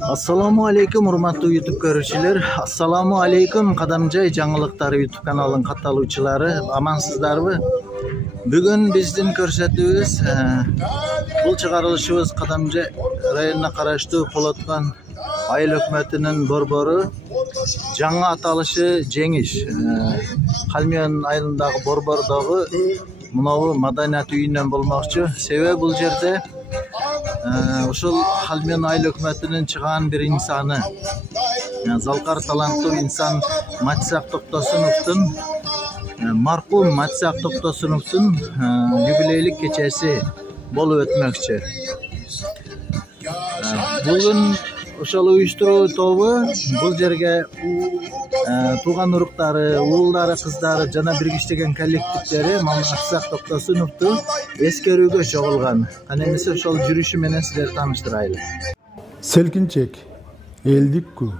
Assalamu alaikum hurmatly YouTube görüşçüler. Assalamu alaikum Qadamjay жаңылыктары YouTube kanalının katılımcıları. Amansızlarmı? Bugün bizden көрсөтүүбүz бұл чыгарылышыбыз Qadamjay районуна караштуу Polatkan айыл өкмөтүнүн борбору жаңы аталышы Жеңиш. Халмион айылындагы борбордогу мынабу маданият үйүнөн болмокчу. Себеби бул жерде ушул Халмион айыл өкмөтүнүн чыган бир инсаны, залкар таланттуу инсан Матисак Токтосуновдун, маркум Матисак Токтосуновдун юбилейлик кечеси болуп өтмөкчү. Бүгүн ошол уюштуруу тобу бул жерге тууган уруктары, уулдары, кыздары жана бирге иштеген коллективдери Матисак Токтосуновду эскерүүгө чогулган. Кана эмесе ошол жүрүшү менен сиздерди тааныштырайлы. Селкинчек, элдикку.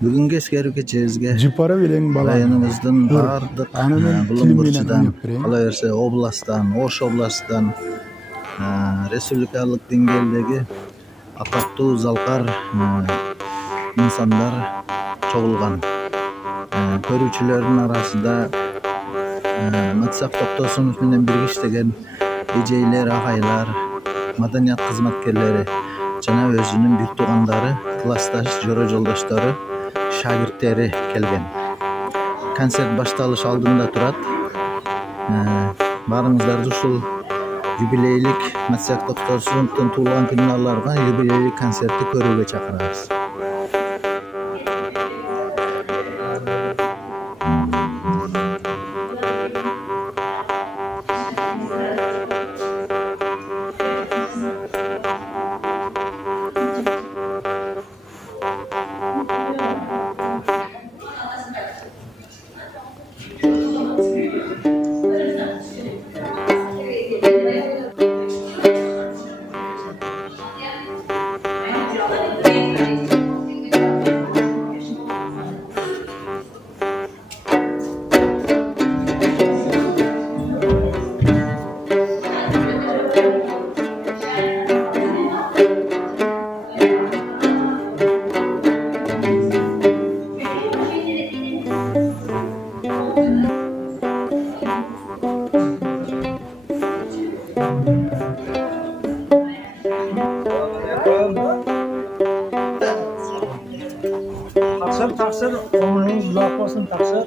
Бүгүнкү эскерүү кечебизге Жипара белең бала районубуздун баардык булумбурчудан, кала берсе областтан, Ош областынан, республикалык деңгээлдеги атактуу залкар инсандар чогулган. Көрүүчүлөрдүн арасында Матисак Токтосунов менен бирге иштеген эжейлер, агайлар, маданият кызматкерлери жана өзүнүн бир туугандары, классташ, жора жолдоштору, шагирттери келген. Концерт башталыш алдында турат. Баарыңыздарды ушул юбилейлик Матисак Токтосуновдун туулган күнүнө арналган юбилейлик концертти көрүүгө чакырабыз. Taksir, ömrünüz uzak olsun taksir.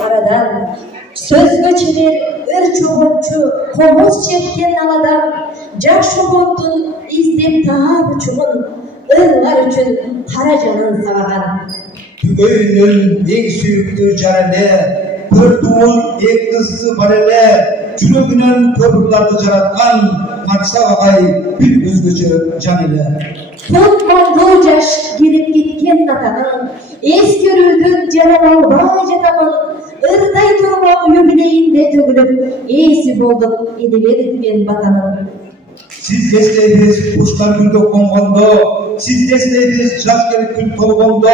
Aradan söz göçerir, çoğunçu, komuz çekten aladan, jaş şoğuntun izdep taab uçuğun, ılgar üçün kara canın savagan. Tügöynün en süyüktü jarene, kör tuğun en kızsı barele, çürügünün köprülardı jaratkan, Matsak agay bir özgöçü jan ile. Tol jaş gelip gitken datanın, eskerүүдün jaralabay jatamın, ırday turma yubileyinde tөгülüp, esi bolduk edebiyet ben batanın. Siz desteğiniz kuşlar günde kongondo, siz desteğiniz jaz gelip gün tolgondo,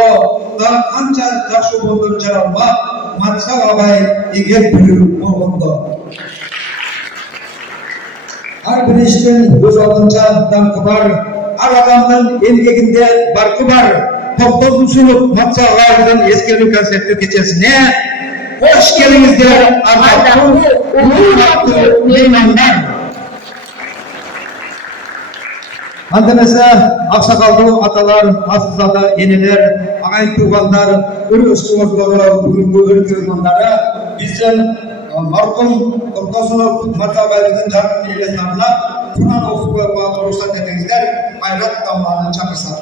daha kança jakşı boldur jaralmak, Matsak abay eger büyük olgundu. Her bir işten göz aldınca dankı var, her adamın emgeginde barkı var. 9. sınıf Matsak abaydan eskeri konsepti geçesine hoş geldinizler. Arkalı meymanlar. Andemese aksakallı atalar, asızada eneler, ağay tuğanlar, ürü ıskımızları, bugünkü ülke ürmanları bizden markum 9. sınıf Matsak abaydan jarkın eyleslerine Kur'an okupa ruhsat edinizler, hayrat damlarını çakırsak.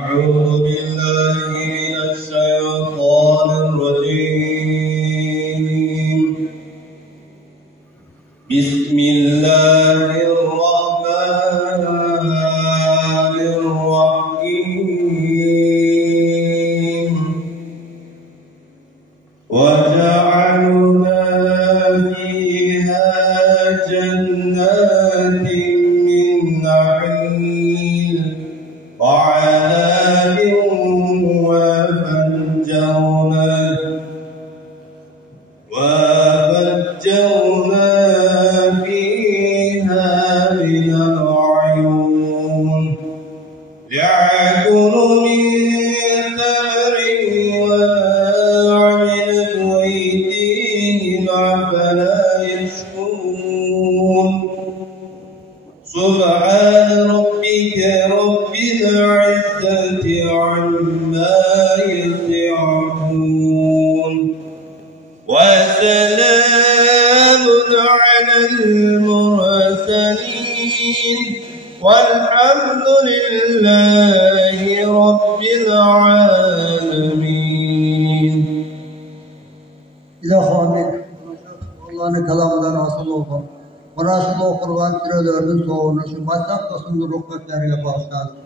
أعوذ بالله من الشيطان الرجيم بسم الله الرحمن الرحيم وجعلنا فيها جنات من نعيم وعناب وفجرنا فيها من العيون ليأكلوا من ثمره وعملت أيديهم أفلا يشكرون سبحان ربك رب العزة عما يصفون وسلام على المرسلين والحمد لله رب العالمين. İlahi Allah'ın kelamından asıl olsun. Murasıda okurulan türelörün soğunu şu matsak dostunlu ruhbetlerine bağışlasın.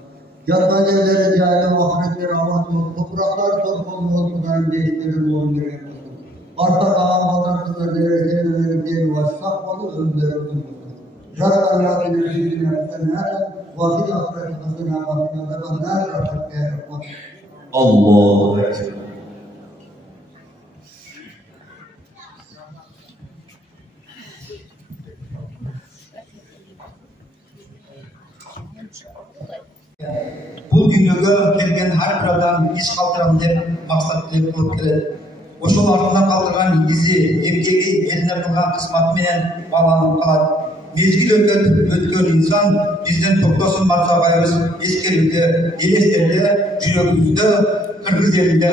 Yatma yerleri cahil ve ahiretleri avat olsun. Topraklar sorumlu olsun. Kudayım değiştirir olun gerek olsun. Arta kalan vatandaşlar devletleri verip vasıfakmalı önderinin Rabbim Rabbim Rabbim vahid ahiret hasına vakına da nar rahat yapmak. Allahu Ekber. Bu dünyaya kelgen her bir adam iş kaldıram dep maksat dep kılıp keledi. Oşul артында қалдырған изи емгегі еліне қылған қысматы менен баланып қалады. Мезгіл өткен инсан бізден тоқтасын мартабайымыз ескеруде, елестерде, жүрегімізде, қырғыз елінде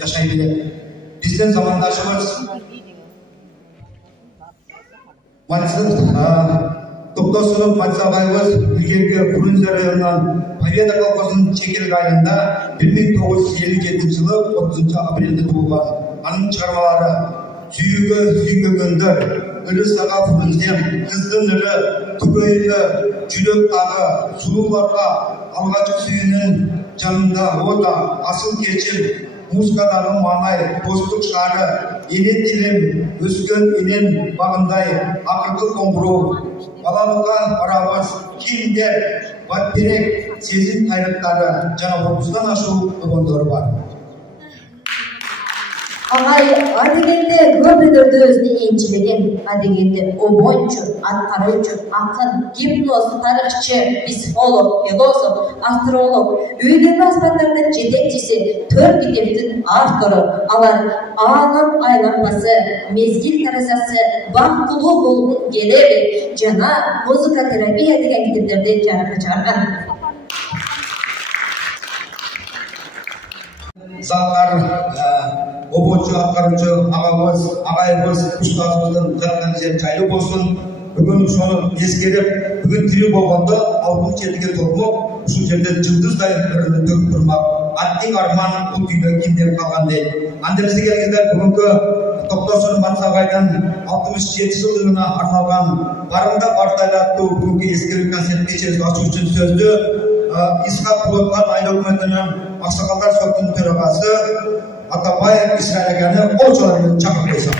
жашай береді. Бізден замандашымыз тоқтасын мартабайымыз ілгергі Фрунзе районынан Победа колхозының Чекелік айында 1957 жылы 30 апрельде туылған. Аның шығармалары сүйгөгөндөр, ыры саға Фрунзем, қыздың ыры, түгейлі, жүрек тағы, сұлуларға, алғачық сүйінің жанында ода, асыл кечім, музыкадағы маңай, достық шары, ене тілім, өскен енен бағындай, ақырғы қоңырау, балалыққа барабыз, киімдер, батберек, сезім қайраттары, жаңа отыздан ашу ұбандары бар. Ағай, адегенде көп өдірді өзіне енчілеген, адегенде обончу, атқаручу, ақын, гипноз, тарихчы, психолог, философ, астролог, өйдегі аспандардың жетекчisi, 4 китептің авторы, алар алам айланбасы, мезгил таразасы, бақтылы болғын келеді, жана музыка терапия деген китептерді жарыққа шығарған. Залдар обончу, атқарушы, ағайымыз, ұстазымыздың жатқан жер жайлы болсын. Бүгін соны ескеріп, бүгін тірі болғанда алғын жердегі толмақ, ұшыл жерде жылдыздай төгіп тұрмақ. Аттың арман бұл күйге кемден қалған дейді. Андемізді келгендер бүгінгі Тоқтасын Мансағайдан 67 жылдығына арналған барында бартайлы атты бүгінгі ескеру концерт кешенін ашу үшін сөзді Исхат Болотхан айлы үкіметінің ақсақалдар сотының төрағасы Атабай Исраилганы қол жолымен шақырып қойсам.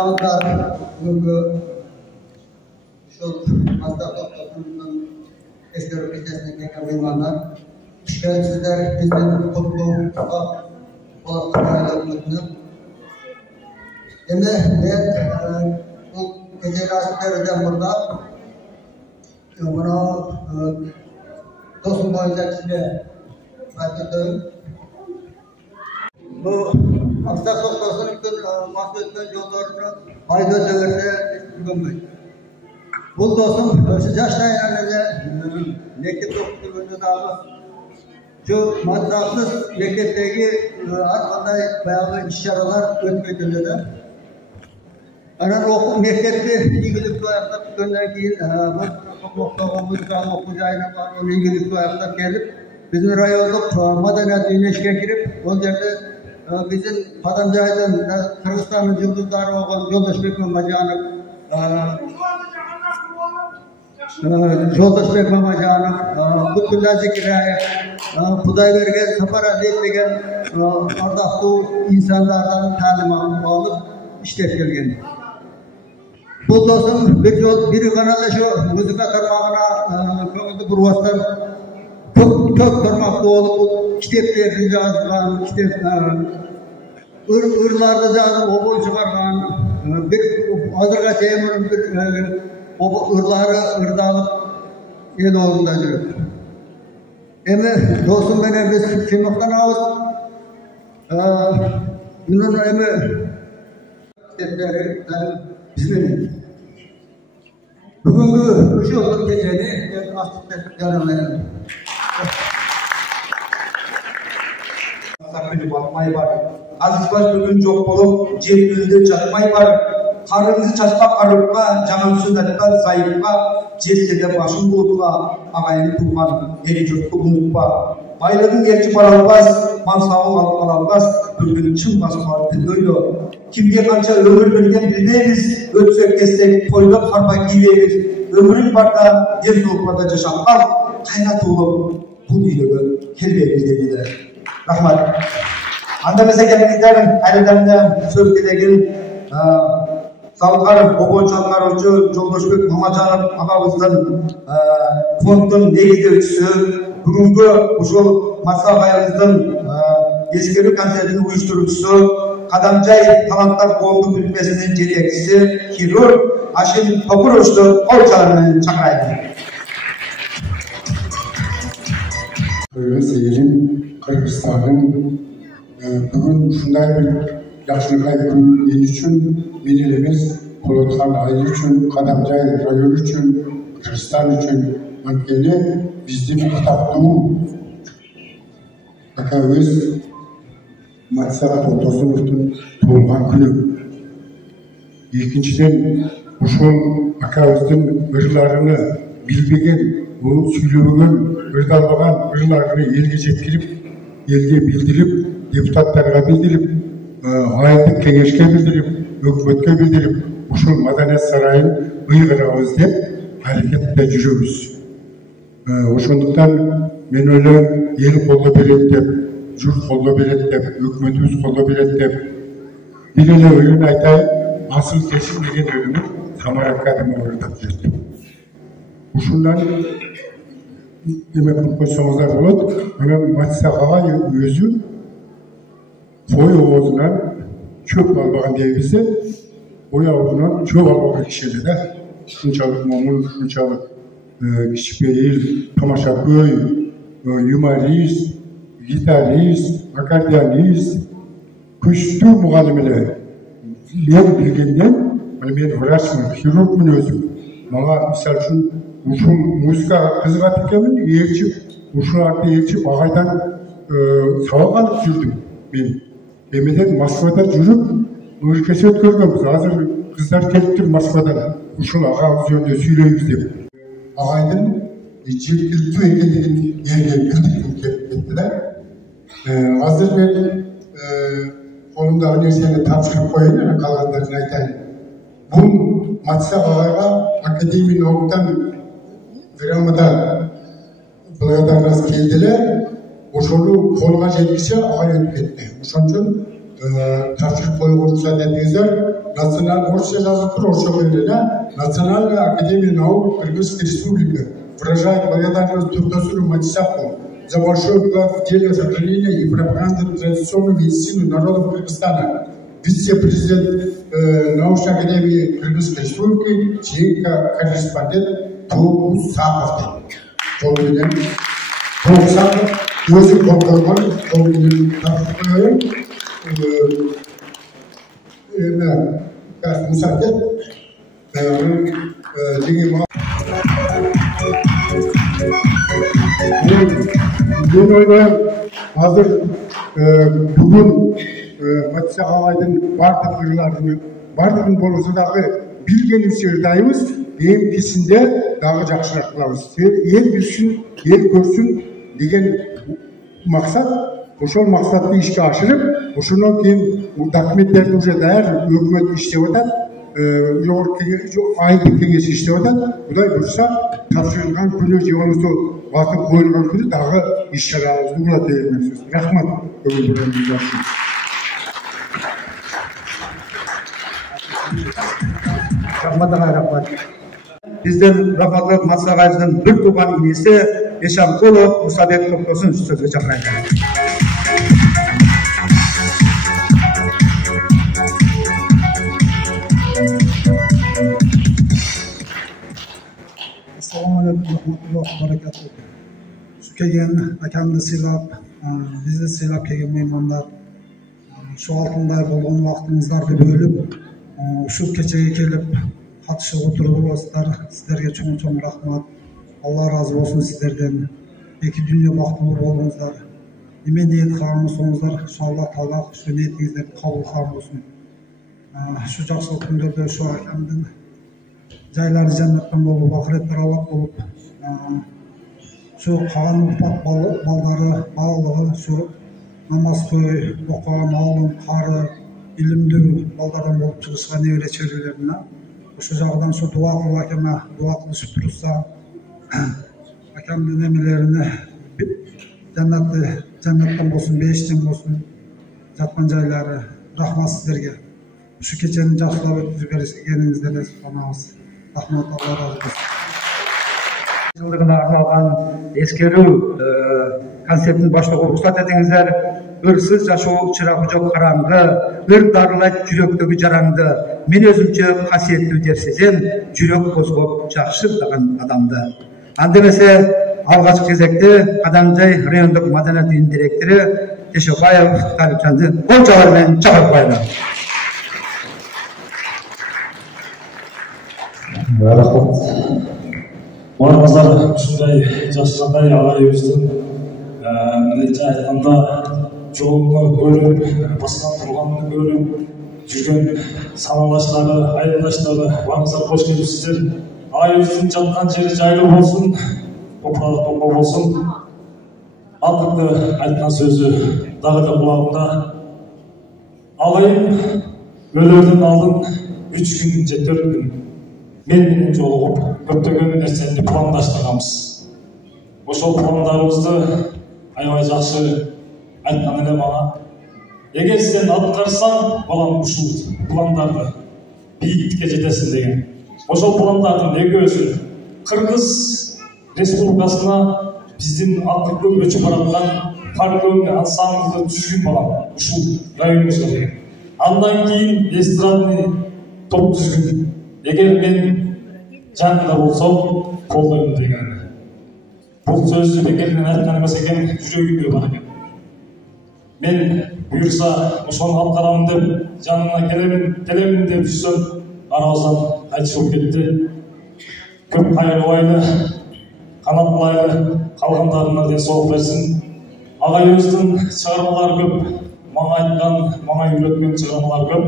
Ayağımızlar bugünkü şu hasta topluluğunun eski ülkesine gelen uymanlar. Sizler bizden topluluğu olarak paylaşımını. Şimdi ben bu gece lastiklerden burada bunu dostum boyunca size başladım. Bu Aksak Doktorsu'nun mahsuslu yollarını hayda döverse bugün. Bu dostum yaşta yerlerde mektup doktorluğunda da şu madrasız mektepteki arkada bayağı işareler ötmektedir. Anan okul mektepte ilgili ayakta gönderken bu okuyacağına var onun ilgili ayakta gelip bizim rayonluk madaniyet üniversiteye girip o yerde bizim Padamcay'dan Kırgızistan'ın yıldızları olan Yoldaşbek Mamacanov Yoldaşbek Mamacanov Kutlulla Zikirayev Kudaybergen Safar Ali degan ardaqlı insanlardan talim alıp işlep kelgen. Bu dostum biri kanalda şu müzika tarmağına köngülde burvastan çok tarmaklı olup kitaplarını yazgan, ırlarda yazıp oboy çıkargan, bir hazırga Teymur'un bir ırları ırdalıp el oğlunda жүрөт. Emi dostum beni biz kıymaktan ağız, bunun emi kitapları bizimle. Bugünkü üç yıllık geceni ben astıkta yanımayım. Sakını batmay var. Azizbaş bugün çok bolup, cebimizde çatmay var. Karnımızı çatmak arıpka, canımızı datıka, zayıfka, cesede başın bulutla, ağayını tuğman, eri cürtü unutma. Baylığın gerçi paralbaz, mansavı alpalabaz, bugün çın basmalı tündöylü. Kimge kança ömür bölgen bilmeyiz, ötsök kestek, toylap harpa giyiveyiz. Ömrün barda, yer soğuklarda yaşamkal, kaynat olup, bu dünyada kelbeyiz dediler. Rahmat. Andamıza gelenliklerin ayrılarında söz dilegen Salqar Oboçanlar ucu Joldaşbek Mamacanov ağabızdan fondun negizdiricisi bugünkü uşul maksagayımızdan eskeri konsertini uyuşturucusu Kadamcay Talantlar Qoğumlu Bölmesi'nin direktisi Kirur Aşim Tokuroş'tu Olçalarını çakıraydı. Seyircim Kırgızistan'ın bugün şunday bir yaşlıkay gün için menelemiz Polatkan ayı için, Kadamcay rayon için, Kırgızistan için ankeni bizde bir kitaptı. Öz Matsarat Otosunov'un doğulgan günü. İkinciden uşul akabızın ırlarını bilbegen, bu söylübügen, ırdalbagan ırlarını elge jetkirip, elge bildirip, deputatlarga bildirip, ayetlik kengeşke bildirip, hükümetke bildirip, uşul madaniyet sarayın ıygırabız dep harekette жүрөбүz. Ошондуктан мен ойлойм, эл колдо берет деп, журт колдо берет деп, өкмөтүбүз колдо берет деп, бир эле ойун айтайын, асыл чечим деген өзүмүн Самаракка ырдап жүрдү. Ушундан эме кылып койсоңуздар болот, анан Матсак агай өзү кой оозунан чөп албаган дейбизде, кой оозунан чөп албаган киши эле да. Ушунчалык момун, ушунчалык кичпейил, тамаша көй, юморист, гитарист, аккордеонист, күчтүү мугалим эле. Мен билгенден, мен врачмын, хирургмун өзүм. Мага мисалы үчүн ушул музыкага кызыгат экенмин, ээрчип, ушуларды ээрчип агайдан сабак алып жүрдүм мен. Эмеден Москвада жүрүп, өлкөсү өткөргөнбүз. Азыр кыздар келиптир Москвадан. Ушул агабыз жөнүндө сүйлөйбүз деп. Агайдын жеткиликтүү экендигин элге билдиргим келип кетти да. Азыр мен колумдагы нерсени тапшырып коеюн, калгандарын айтайын. Бул Матсак агайга академик науктан драмада благодарность келди эле. Ошону колго жеткиче агай өтүп кетти. Ошон үчүн тапшырып қоюға рұқсат етіңіздер. Орысша жазып тұр, орысша қойылды. Национальная академия наук Кыргызской республики выражает благодарность Турдасуру Матисяку за большой вклад в дело сохранения и пропаганды традиционной медицины народов Кыргызстана. Вице-президент научной академии Кыргызской республики, член-корреспондент Туğ Сақов. Туğ Сақов өзі қорғаған қолдың тапшырып Müsaade. Ben ойлаймын, қазір бүгін Матиса ағайдың бардығын болысы дағы білген үсердайымыз, ең кесінде дағы жақшырақ қылауыз. Ел білсін, ел көрсін деген мақсат, ошол мақсатты ишке ашырып, ошонан кийин документтерди уже даяр өкмөт иштеп атат, айдык кеңеш иштеп атат. Кудай буюрса, тапшырылган күнү же болбосо батып коюлган күнү дагы иш чарабызды улат бермекчиз. Рахмат. Рахмат. Бизден Рафатлык Матиса агайыбыздын бир тууган инеси Эшанкулов Мусабек Токтосун сөзгө чакырайын. Assalomu alaykum rahmatullohi va barakatuh. Shu kelgan akamni siylab, bizni siylab kelgan mehmonlar, shu oltinday bo'lgan vaqtingizlarni bo'lib, shu kechaga kelib qatnashib o'tiribsizlar. Sizlarga cho'ng rahmat. Allah razı olsun sizlerden. İki dünya baxtlı bo'lingizlar. Nima niyat qilmoqsizlar, inshaalloh Taolo shu niyatingizlarni qabul qilsin. Shu yaxshilik kunlarda shu akamdan joylari jannatdan bo'lib, oxiratda ravat bo'lib, shu qolgan ufaq baldari, bog'lig'i shu namoz o'qigan olim, qari, ilmli baldardan bo'lib chiqishga nevra chevrilarni shu jog'dan shu duo qilib akama duo qilishib tursa, akamni nemelerini jannatdan bo'lsin, behishtin bo'lsin, yotgan joylari. Rahmat sizlarga. Shu kechani yaxshilab o'tkazib berganingizdan subhanalloh. Rahmat, Allah razı olsun. Жылдығына арналған ескеру концептін башлауға рұқсат етіңіздер. Өрсіз жашоо чырағы жоқ қараңғы, өр дарылайды жүректегі жараңды. Мен өзімше қасиетті деп сезем, жүрек қозғап жақшырдаған адамды. Андемесе алғашқы кезекте Қадамжай райондық маданат үйінің директоры Тешебаев Талипжанды қол жауармен чағырып қойды. Рахмат. Барыңыздар ушундай жакшыдай агайыбыздын айтқанда жолуну көрүп, басқан турганын көрүп, жүрген саналаштары, айылдаштары барыңыздар кош келипсиздер. Агайыбыздын жаткан жери жайлуу болсун, топурак топо болсун. Алдыңкы айткан сөзү дагы да кулагымда. Агайым өлөрдөн алдын 3 күн же 4 күн мен жолығып, көптеген нәрсені пландаштырғанбыз. Ошол пландарыбызды аябай жакшы айткан эле мага. Эгер сен аткарсаң, балам ушул пландарды бийиктикке жетесиң деген. Ошол пландардын экөөсү Кыргыз Республикасына биздин акыркы өчүп бараткан фольклорный ансамблды түзгүн балам ушул районубузга деген. Андан кийин эстрадный топ түзгүн. Егер мен жанында болсам, колдойм деген. Бұл сөзді бекерден айтқан емес екен, жүрегімде бар екен. Мен бұйырса, ошоны атқарамын деп, жанына келемін деп жүрсем, арабыздан қайтыс болып кетті. Көп қайырлы, қанаттылайлы, қалғандарына денсаулық берсін. Ағайымыздың шығармалары көп, маңа айтқан, маңа үйреткен шығармалар көп.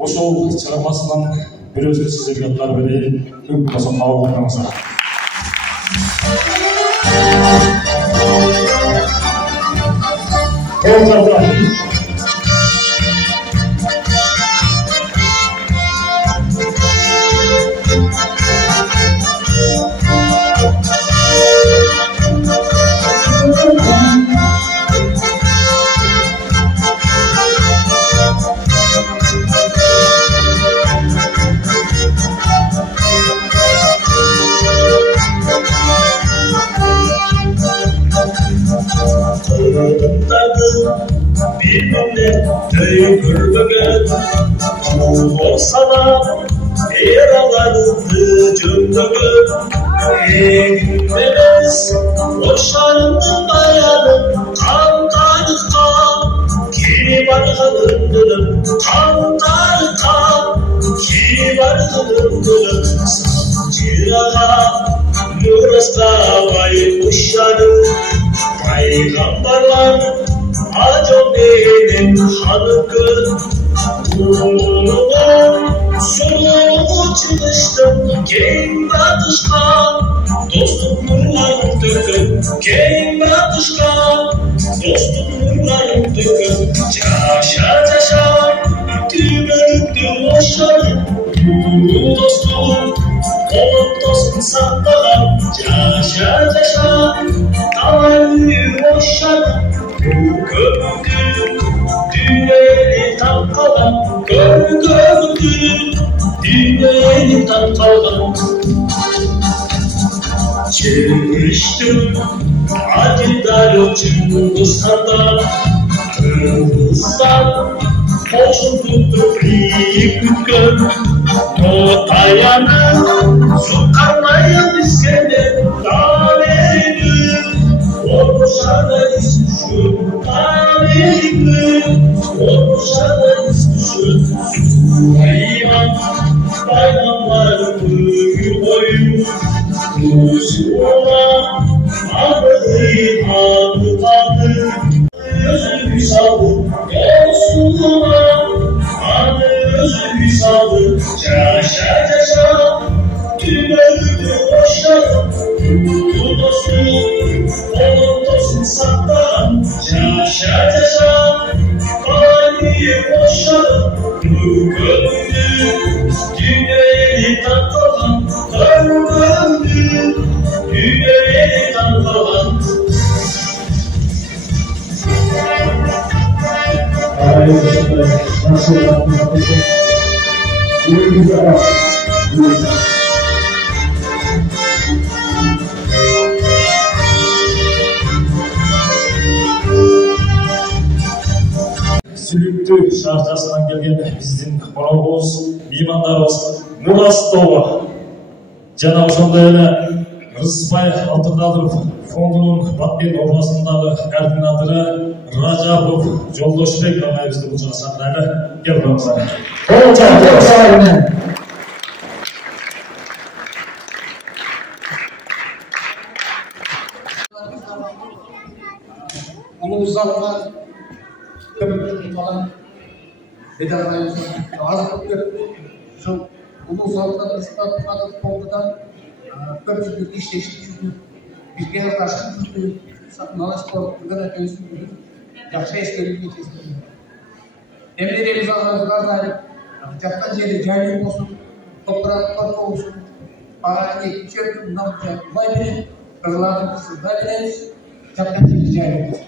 Ошол шығармасынан bir özür sizlerge atlar vereyim. Hüküm basın hava olmanıza. birbirine dövülmegen olsa da yaralarını cömdögün egilmemiz boşlarının dayanıp kantarıkta kibargındır kantarıkta kibargındır sancırağa Nurastavay uşanı Peygamberler Acım benim hanıkın Soluğu çıkıştım Keyin batışkan Dostum nurlarım dökün Keyin batışkan Dostum nurlarım dökün Caşa caşa Tübörüktüm hoşlarım Dostum Olup dostum saklanan Caşa caşa Dağıyı hoşlarım Gördüm dünyayı tam kalan Gördüm dünyayı tam kalan Çeviriştim acılar Çıngistan'da Kırgızistan Olsun tuttu büyük gün O dayanı Sokarmayın seni Daverini Olmuşana ismüşün Daverini Olmuşana ismüşün Süleyman Bayramlar büyük boyu Kuzu olan Ağrı adı Özü sağlık Yolsuzluğa Özü sağlık Caşa caşa Tüm öldü boşlarım Bu dostum Onun dostum saklan Caşa caşa Kalbi boşlarım Bu gönlü Dünyayı tanıtan Gönlü Dünyayı tanıtan Nasıl yapmak iyi güzel. Sülüktü şarjasından gelgen біздің қонағымыз меймандарымыз Мурас тобы жана ошондой эле Рыспай Алтынкадыров фондунун Баткен областындагы координатору Ражапов Жолдошбек ағайыбызды бул жака чакырайлы. Кел барыңыздар. Улуузалга көптөн калган медалдарыбыз аз көп. Ошол улуузалда Алтынкадыров фондунан көпчүлүк иштешти үчүн бизге башка сатмала спорт экөөбүздүн жакшы эскерүүгө чечтик. Эмнелерибиз алганыбызга жаткан жери жайлуу болсун, топурактар болсун, экинчи мындан булай берем, кырларды сыздай беребиз, жаткан жери жайлуу болсун.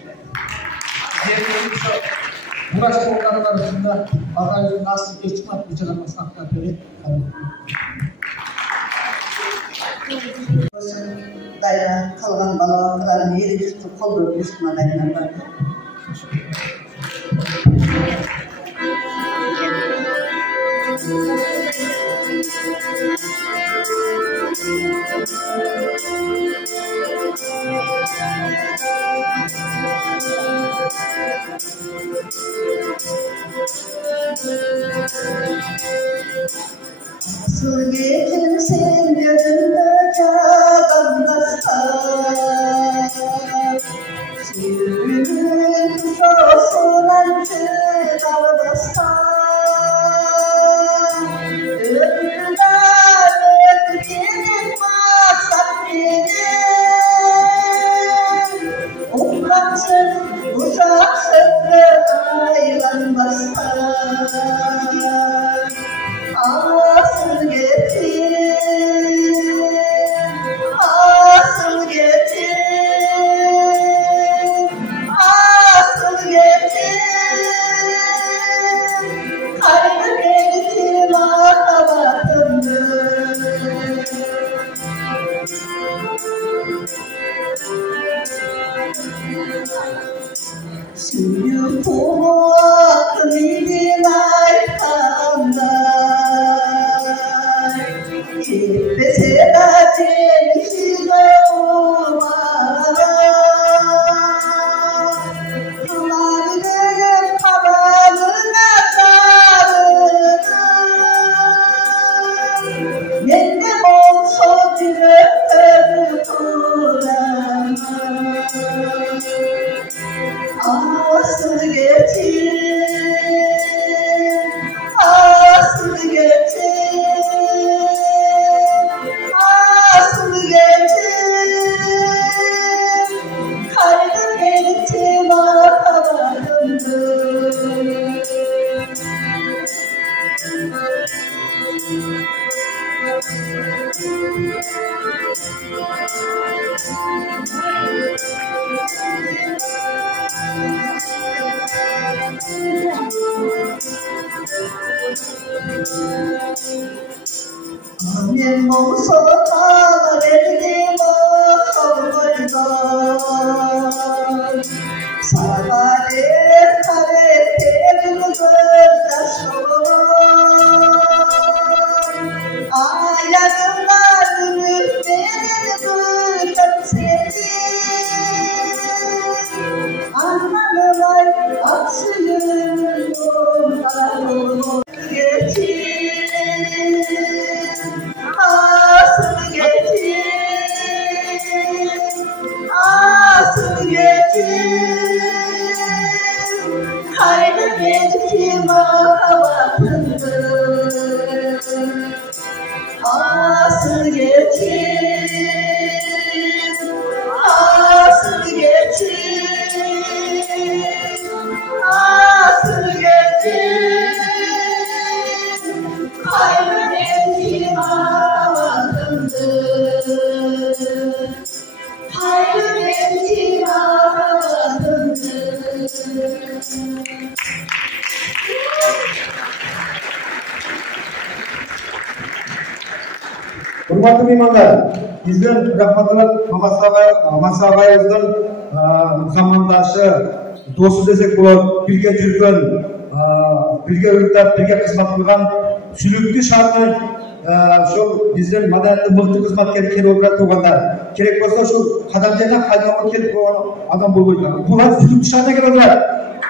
Мураш спорттардын арасында агайдын асыл кечмат бычаган сактап берет. Dayla kalgan balalardan yeri çıktı koldu üstüne dayanırlar. Nasıl geçin sen gözünde çağındasın Sürgünün kuşasından çıkardasın Ömürden ötkenin maksat benim Umraksın, uşaksın ve aylanmasın Asıl getir Tuğat midin aykanday Gitmese de temizle umara Kılar benim karanına darına Mendim olsa dilerim kurana Asıl getir, asıl getir, asıl getir. Kalbim gitti makabarımdır. Annem olsa verdim ağabeyden Sarmale kareperim gözdaşlar Ayaklar müfterin bırakıp seni Anladım ay aksıyım yollarım Getir, asıl getir, asıl getir Kaydı getir makabatındır Asıl getir, asıl getir, asıl getir Kalbim etkim ağlamadımdır Kalbim etkim ağlamadımdır Hurmatlı mehmanlar, bizden rahmatullah Mamasa Ağabeyimizden zamandaşı, dostu desek bular, birge жүрген, birge ürtap, birge kızmat kılgan, sülüklü şartlı şu bizden madaniyatlı mıhtı kızmatkeri kelip отырат туғандар. Керек болса şu қадамжайдан қайдамын келіп адам болмайды. Бұлар sülüklü şartına kelip отырат.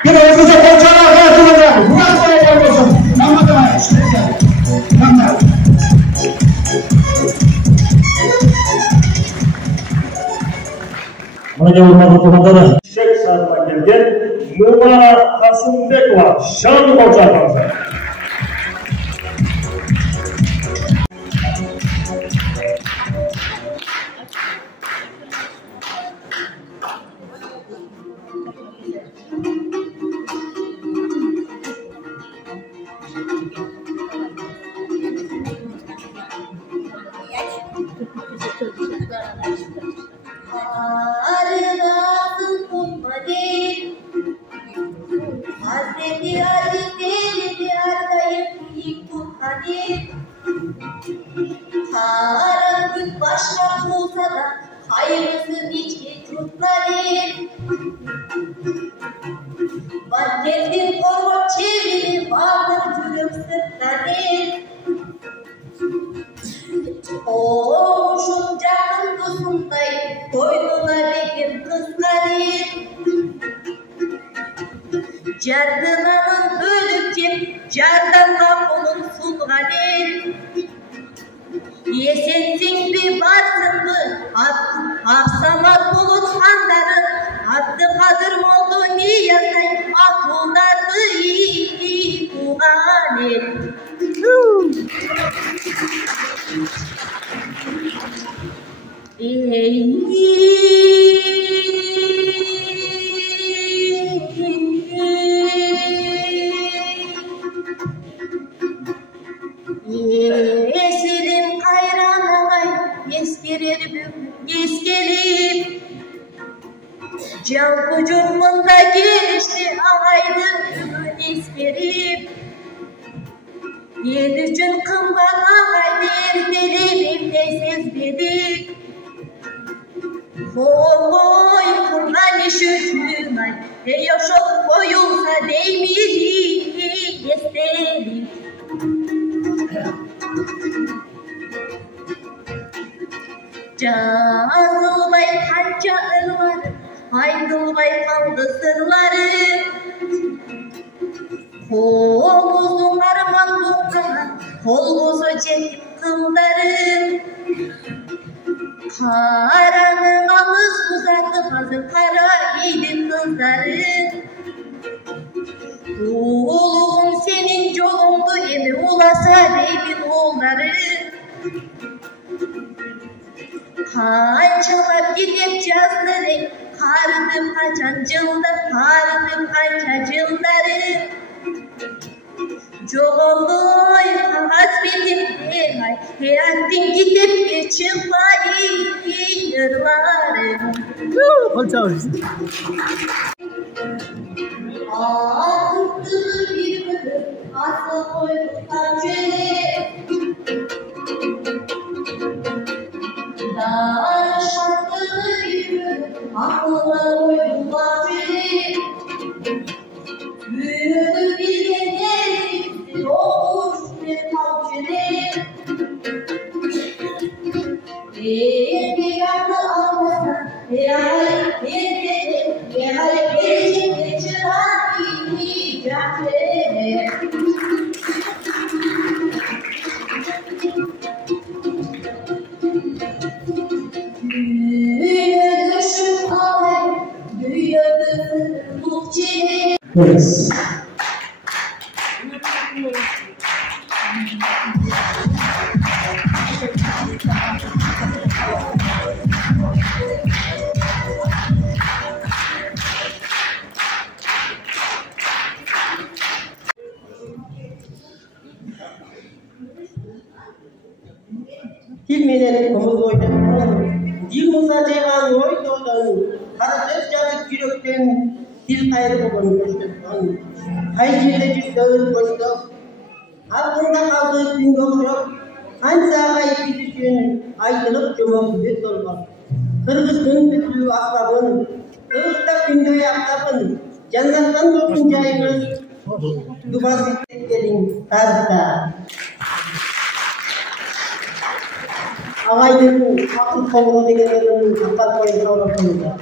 Bir өзгөчө қолчаға туғандар. Бұлар солай болсын. Намазай, намаз. Mana hurmatli qo'mondonlar, Shek shahridan kelgan Numara Qosimbekova, Shon Qo'chaqova. Jardınanın bölüp cep, jardanla kolun sunğanen. Есетсең бе барсың бы, ақсамат бұлыт хандары, атты қадыр молды ниясай, ақылдарды иті туған ел. Eselim kayran ağay, eskerer eskelip Can kucumunda gelişti ağaydı bugün eskerip Yer üçün kımban ağay derdelip de sezmedik Oy kurban iş üçün ay, yaşop koyulsa değmedi estelik. Yazılmay kanca ırlar, ayrılmay kaldı sırları. Kolumuzun arman bulduğuna, kolumuzu çekip kıldarım. Karanın alız uzatıp hazır kara giydim kızlarım. Oğlum senin yolundu emi ulasa deydin oğullarım. Kançalar gidip yazları, kardım kaçan cıldır, kardım kança cılları. Çoğuluy hasbetim demay, hayatın gidip geçip bayırlarım. Ağzı bir bölüm, asıl koyduktan çöle. Şarkı gibi aklına koydular beni. Büyüdü bir gece doğmuş bir tavşene. Bir yandı ağlasın, bir ay gelecek çıran gideceğim. Yes. Bilmeden komuz oynadım. Dilmuza ceyhan oynadım. Kara söz yazıp yürekten dil kayrı boğanı koştum. Ay жерде жүздөгүн koştum. Aklımda kaldı gün koşup. Kansağa ipi düşün, aydınlık cumuk bir dolma. Kırgızın bütünü akrabın, ığırda gündoy akrabın. Cennattan dokuncayımız, dubas ettiklerin tarihta. Ağaydın akıl koluğu degenlerinin akal koyduğuna uğraşımda.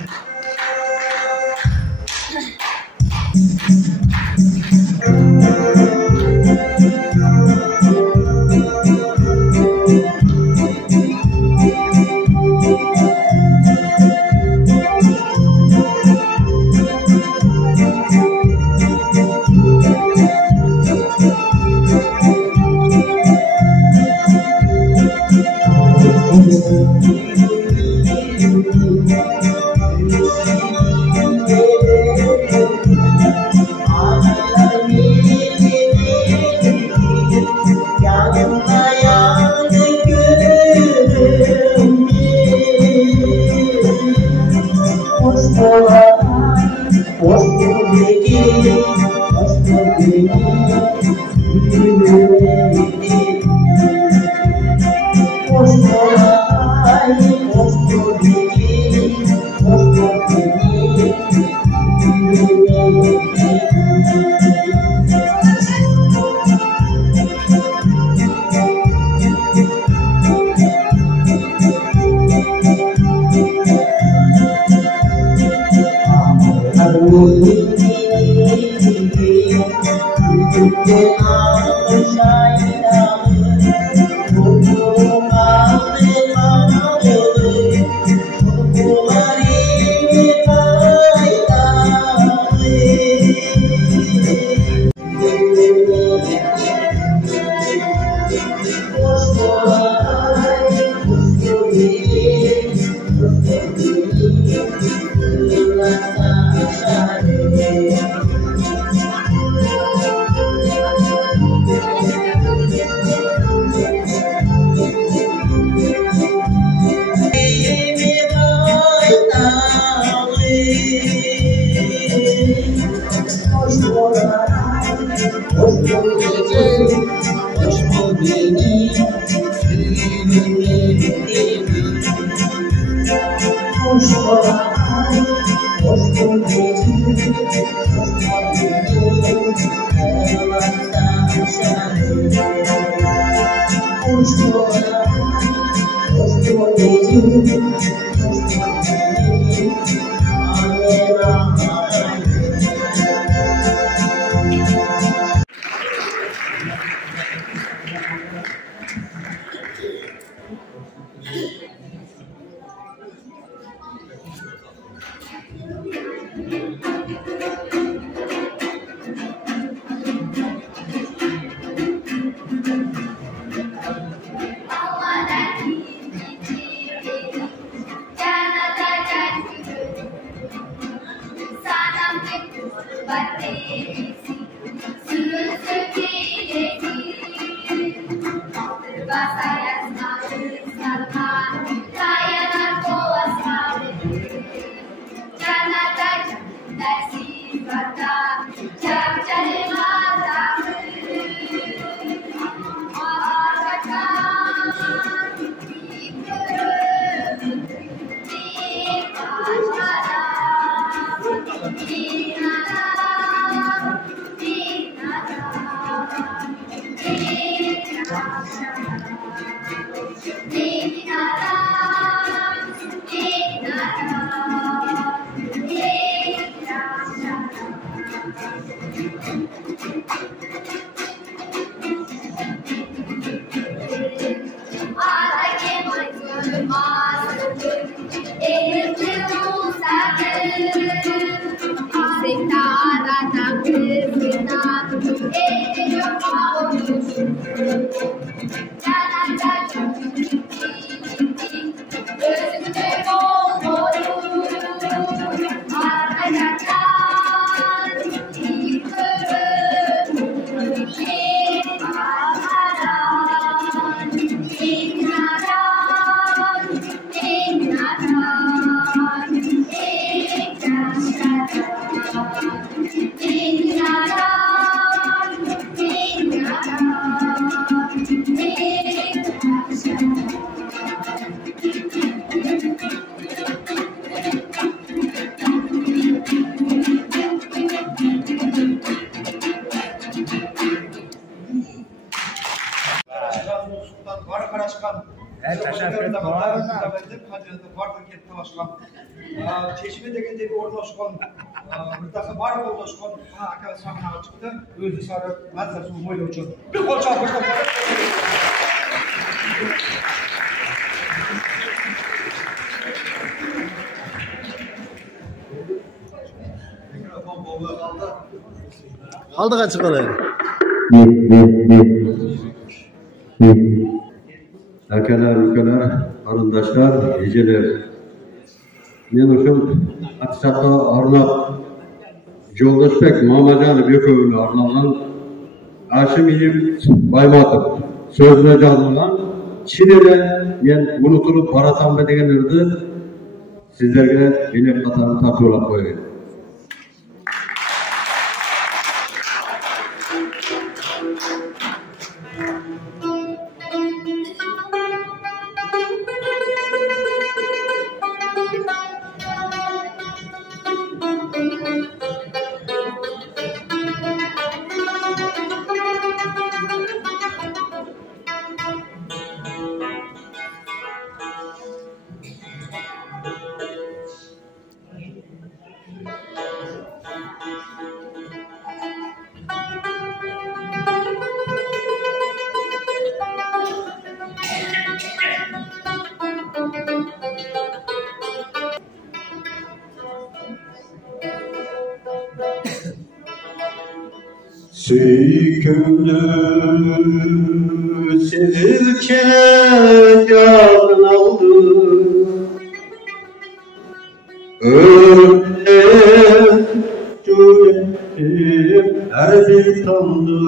Çeşme degende ornaşkan, buradaki bar ornaşkan, aka sahnaga çıktı, özü sarı mazza su moyla uçuyor. Bir kol çalmıştım. Mikrofon boğuluğa kaldı. Aldığa çıkalım. Akalar, arındaşlar, geceler. Men uşul Aksaqa arnab Joldaşbek Mamajan Bekovuna arnalgan Haşimiyev Baymatov sözüne yazılgan Çin'de men unuturup baratambe degenlerdi sizlerge benim katarını tartılap koyayım. Söykümlü sevilken yarın aldı Öğrettim cürettim her bir tanrı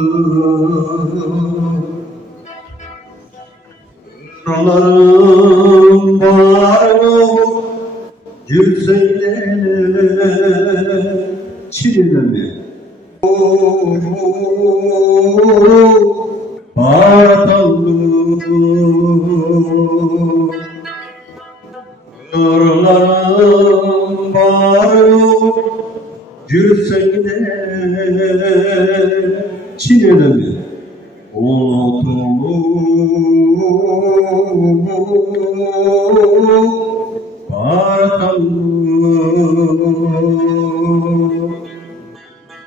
Oralarım var Gülseylene çiğneme Bartallı Oralarım var Gülseylene çineleme unutulup barkalım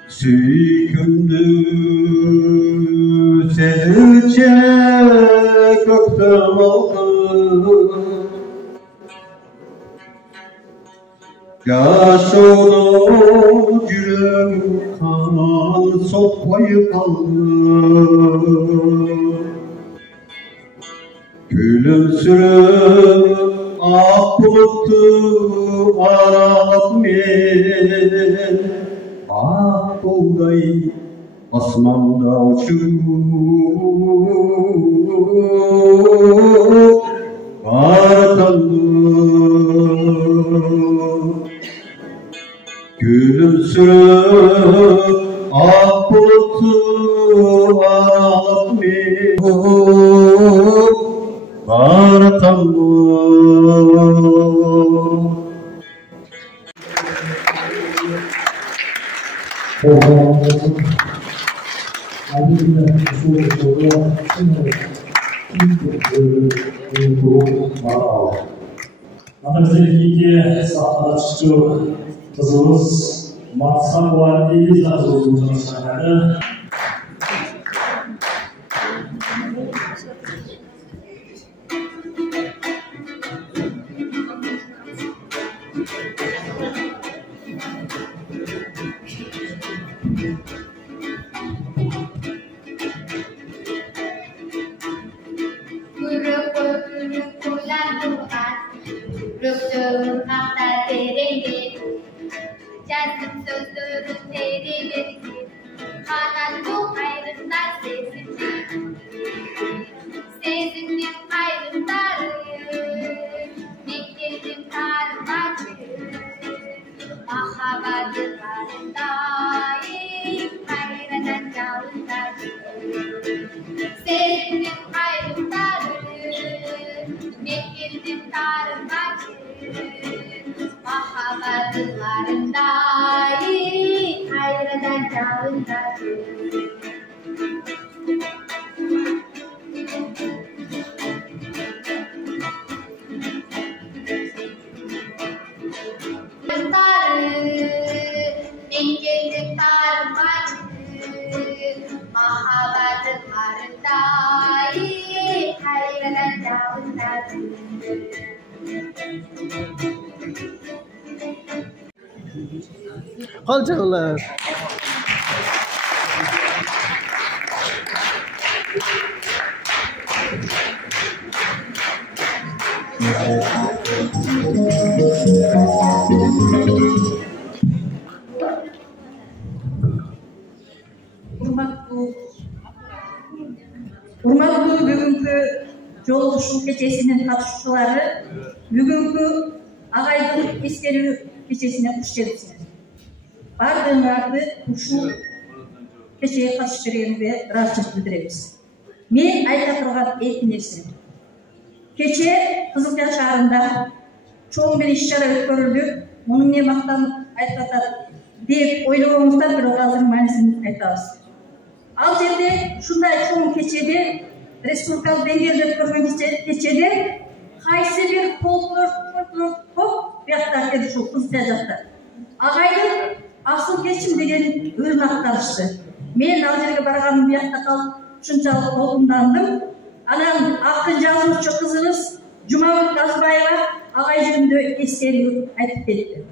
süykümdü sezilce gökten aldım yaşadı gülüm kan sokmayı kaldı gülümsürüp ak buluttu aralatmayın ak buğday asmanda uçup barkalım gülümsürüp ak buluttu aralatmayın barkalım Anadolu'daki sanatçı kızımız Matsan Valide Yazıcı'nın sanatçıları. Kalacaklar. Урматтуу бүгүнкү жолугушуу кечесинин катышуучулары бүгүнкү агайдын эскерүү кечесине куш келипсиздер. Бардыгыңарды ушул кечеге катышып бергениңизге ыраазычылык билдиребиз. Мен айта турган эки нерсе. Кече Кызылжар шаарында чоң бир иш-чара өткөрүлдү. Муну эмне мактан айтып атат деп ойлогонуңуздар бирок азыр маанисин айтабыз. Ал жерде ушундай чоң кечеде республикалык деңгээлде өткөргөн кечеде кайсы бир полклор биякта экен ушул Кызылжар жакта. Агайдын асыл кечим деген өрүн аттанышты. Мен ал жерге барганым биякта калып ушунчалык толкундандым. Анан акын жазуучу кызыбыз Жумагүл Казбаева агай жөнүндө эскерүү айтып кетти.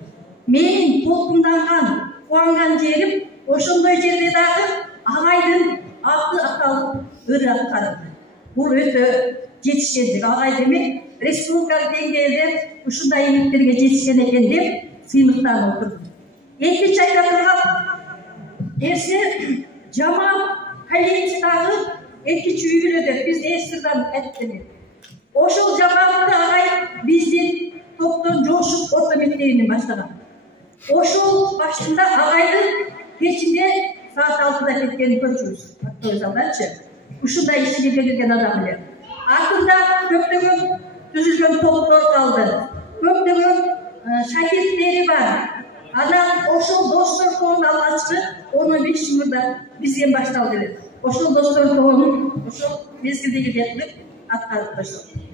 Менин толкунданган, кубанган жерим ошондой жерде дагы агайдын аты аталып өрү аткарылды. Бул өтө жетишкендик. Агай демек республикалык деңгээлде ушундай ийгиликтерге жетишкен экен деп сыйлыктан отурду. Экинчи айта турган нерсе Жамал Калиевичтагы экинчи үй бүлөдө биз эсирдан айттык. Ошол Жамалды агай биздин топтон жошуп орто мектебинен баштаган. Ошол башында агайдын кечинде саат 6-да кеткенин көрчүбүз. Аттойзалдачы. Ушундай ишке келген адам эле. Артында көптөгөн түзүлгөн топтор калды. Көптөгөн шакирттери бар. Анан ошол достор тобунун алгачкы 15 жылда бизден башталып келет. Ошол достор тобунун ошол мезгилдеги жетилип аткарып коштук.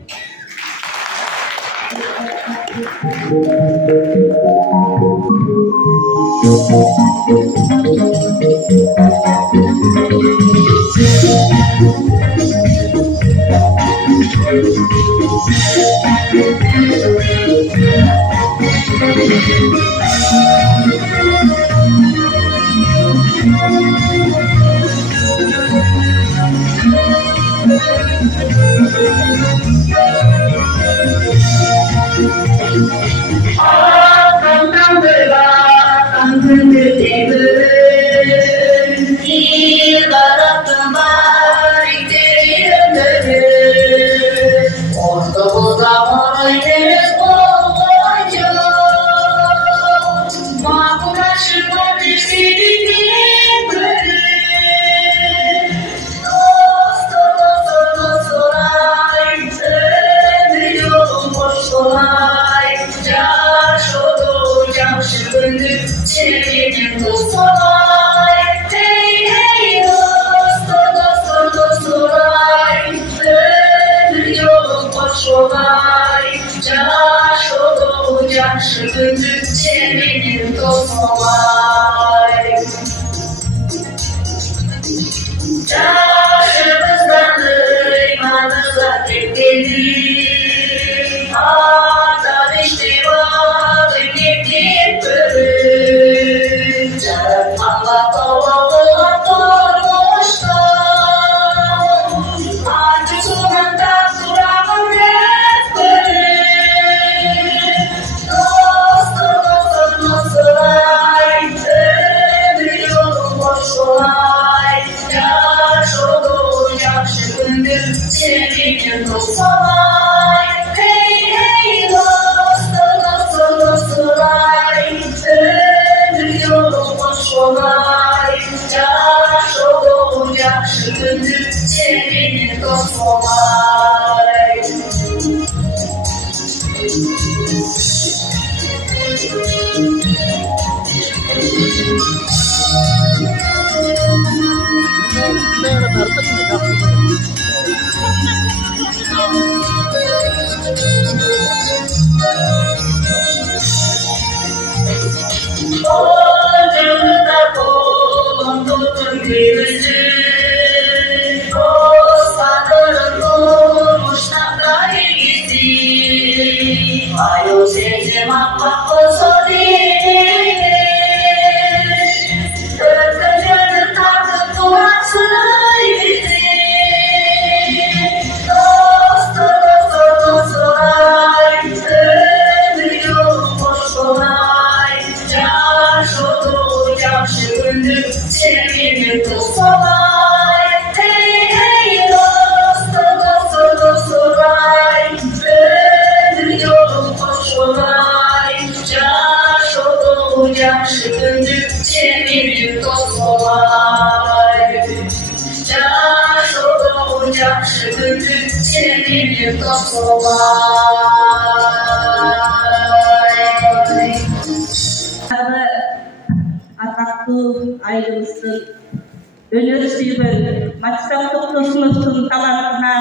Өнөр сүйгөн Максим Токтосуновдун талантына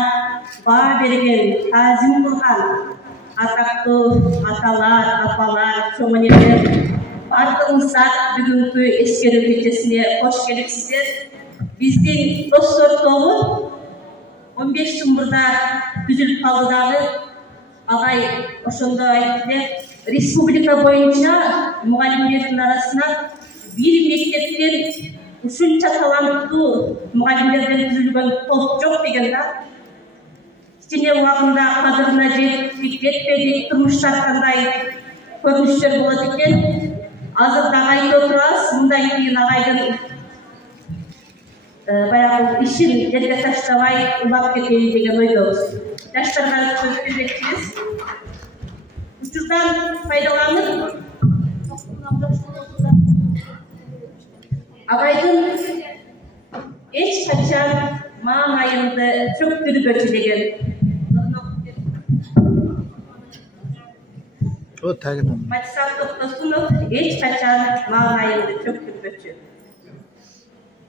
баа берген, таазим кылган атактуу аталар, апалар, чоң энелер, бардыгыңыздар бүгүнкү эскерүү кечесине кош келипсиздер. Биздин достор тобу 15 жыл мурда түзүлүп калды дагы. Агай ошондо айтты, республика боюнча мугалимдердин арасынан бир мектептен ушунча таланттуу мугалимдерден түзүлгөн топ жок деген да. Кичине убагында кадырына жетпедик, турмуштар кандай көрүнүштөр болот экен. Азыр дагы айтып турабыз, мындан кийин агайдын баягы ишин жерге таштабай улап кетейин деген ойдобуз. Жаштарга сөз бермекчибиз. Учурдан пайдаланып агайдын эч качан маанайымды чөктүргөчү деген O tagin. Матисак Тоқтосунов ешқашан маңайымды төктірмөчү.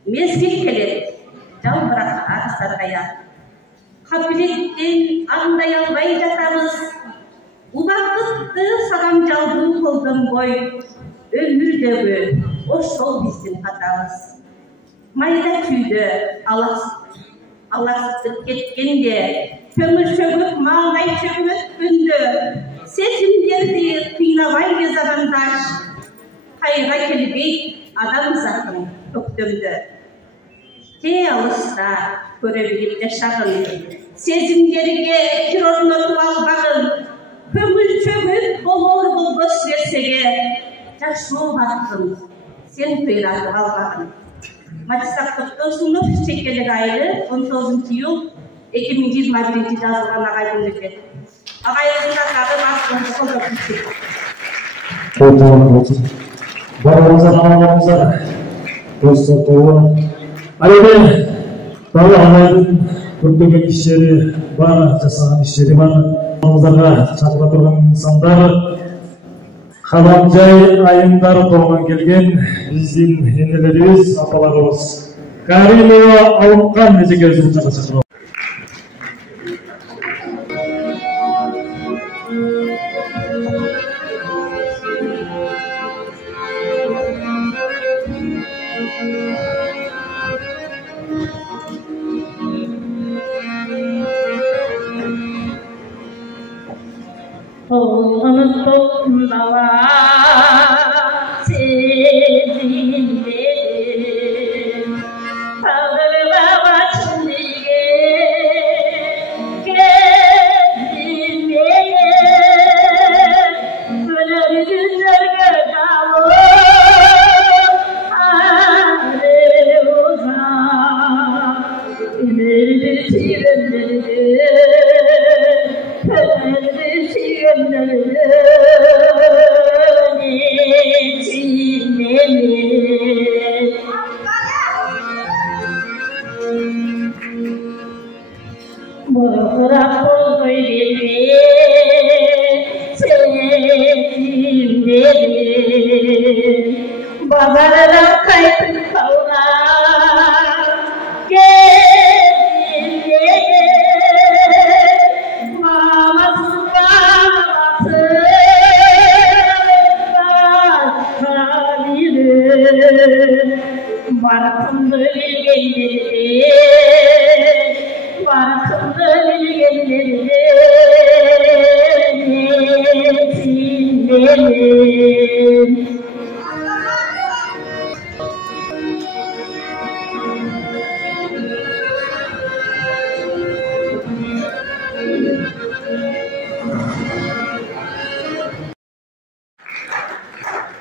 Мезгил келет, жалбырак ағысарғая. Қапилеттен аңдай албай жатамыз. Убакытты сагам жалдуу колдонбой. Өмүрдөгү ошол биздин катабыз. Майда күйдө алаксыздык кеткенде, көңүл чөгүп маңдай чөгүп өткөндө, сезимдерди кыйнабай кез адамдаш, кайга келбейт адам затын көктөмдө. Те алыста көрө билип жашагын, сезимдерге кир орнотуп албагын, көңүл чөгүп болор болбос нерсеге жашоо бактын сен кыйратып албагын. Матисак Тоқтосунов чекелик айры 19 iyul 2021 жазылган агайдын экен. Агайдын атагы басылымды колдоп кетти. Барыңыздар, аманыңыздар. Достор тобу. Ал эми дагы агайдын көптөгөн иштери бар, жасаган иштери бар. Балдарга чакыра турган инсандар Каламжай айымдары тобунан келген биздин энелерибиз, апаларыбыз. Каримова Алымхан эжекебиздин чакырып.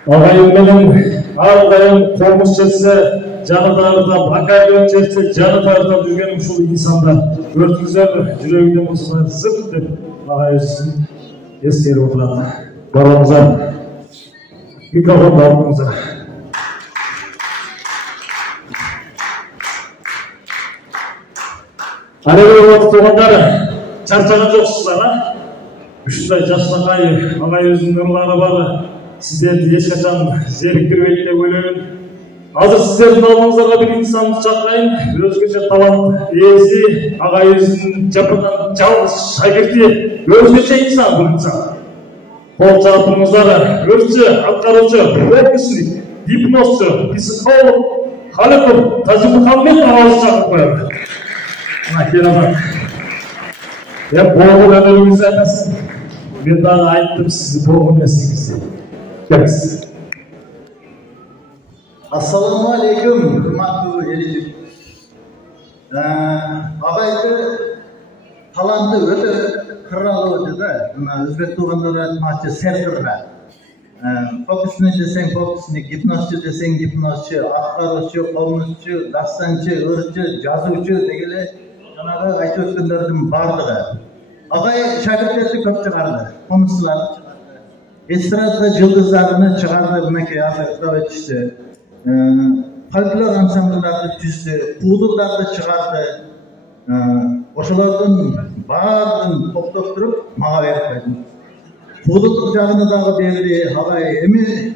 Agayım benim ağırlayım komuz çetse, canı dağırda, bakayım çetse, canı dağırda düşen uşul insanlar. Gördüğünüzler yüreğinde olsa zıp deyip ağayızsın eskeri oturalım. Baramıza, mikrofon bağımıza. Arabaya vakit olanlar çarçağı joksuzlar ha? Üşüday yaşlanay, ağayızın nurları var. Sizlerdi ешқашан зеріктірбейді деп ойлаймын. Азыр сіздердің алдыңызға бір инсанды шақырайын. Өзгеше талант иесі, ағайымыздың жапырдан жалғыз шагирти, өзгеше инсан бұл инсан. Қол жапырыңыздар, өртші, атқарушы, фокусник, гипнозшы, психолог, Халықов, Тажимұхаммед ағасы шақырып қояды. Мына келемін. Болғын өнеріңізді айтасың. Мен дағы айттым сізді болғын есіңізді. Assalamu alaikum, hurmatli elçi. Agaydı talanты öte kırralı dedi. Özbek tuğanları aytmakçı serkirra. Fokusnik deseng fokusnik, gipnozçu deseng gipnozçu, atqaruçu, komuzçu, dastançı, ırçı, жазуучу дегеле жанагы айтып өткөндөрдүн бардыгы. Агай шагирттерди көп чыгарды, комузчуларды чыгарды. Эстрада жылдыздарыны чыгарды, мынакей азыр кытап этишти. Фольклор ансамбльдарды түздү, куудулдарды чыгарды. Ошолордун баардыгын топтоп туруп мага берип койду. Koduluk jagını dagı berdi. Agay emi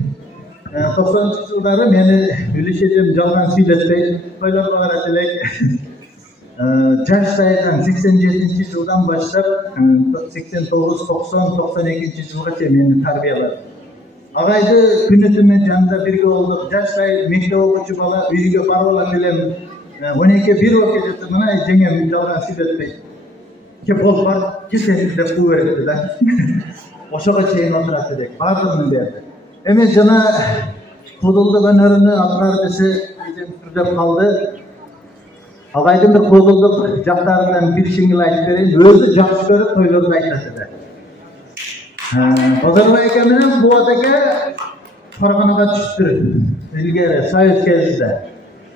90 жылдары meni ülüşeceğim жалган сүйлөтпөй ойлорго карап элек. Жаштайдан 87 жылдан баштап 89, 90, 92 жылgacha meni tarbiyaladi. Agaydı күнү-түнү жанында бирге болдук. Жаштай мектеп окуучу бала үйгө барып алат элем. 12-1 болуп кетти. Мына жеңем жалган сүйлөтпөй. Кеп болуп бар, кесет деп куу берди да. Ошого чейин отурат элек. Бардыгын берди. Эми жана кодулдук өнөрүнү аткар десе сүрдөп калды. Агайдын бир кодулдук жактарынан бир сиңил айтып берейин. Өзү жакшы көрүп тойлорду айтат эле. Базарбай эке менен Кубат эке Фарганага түштү. Илгери Совет кезинде.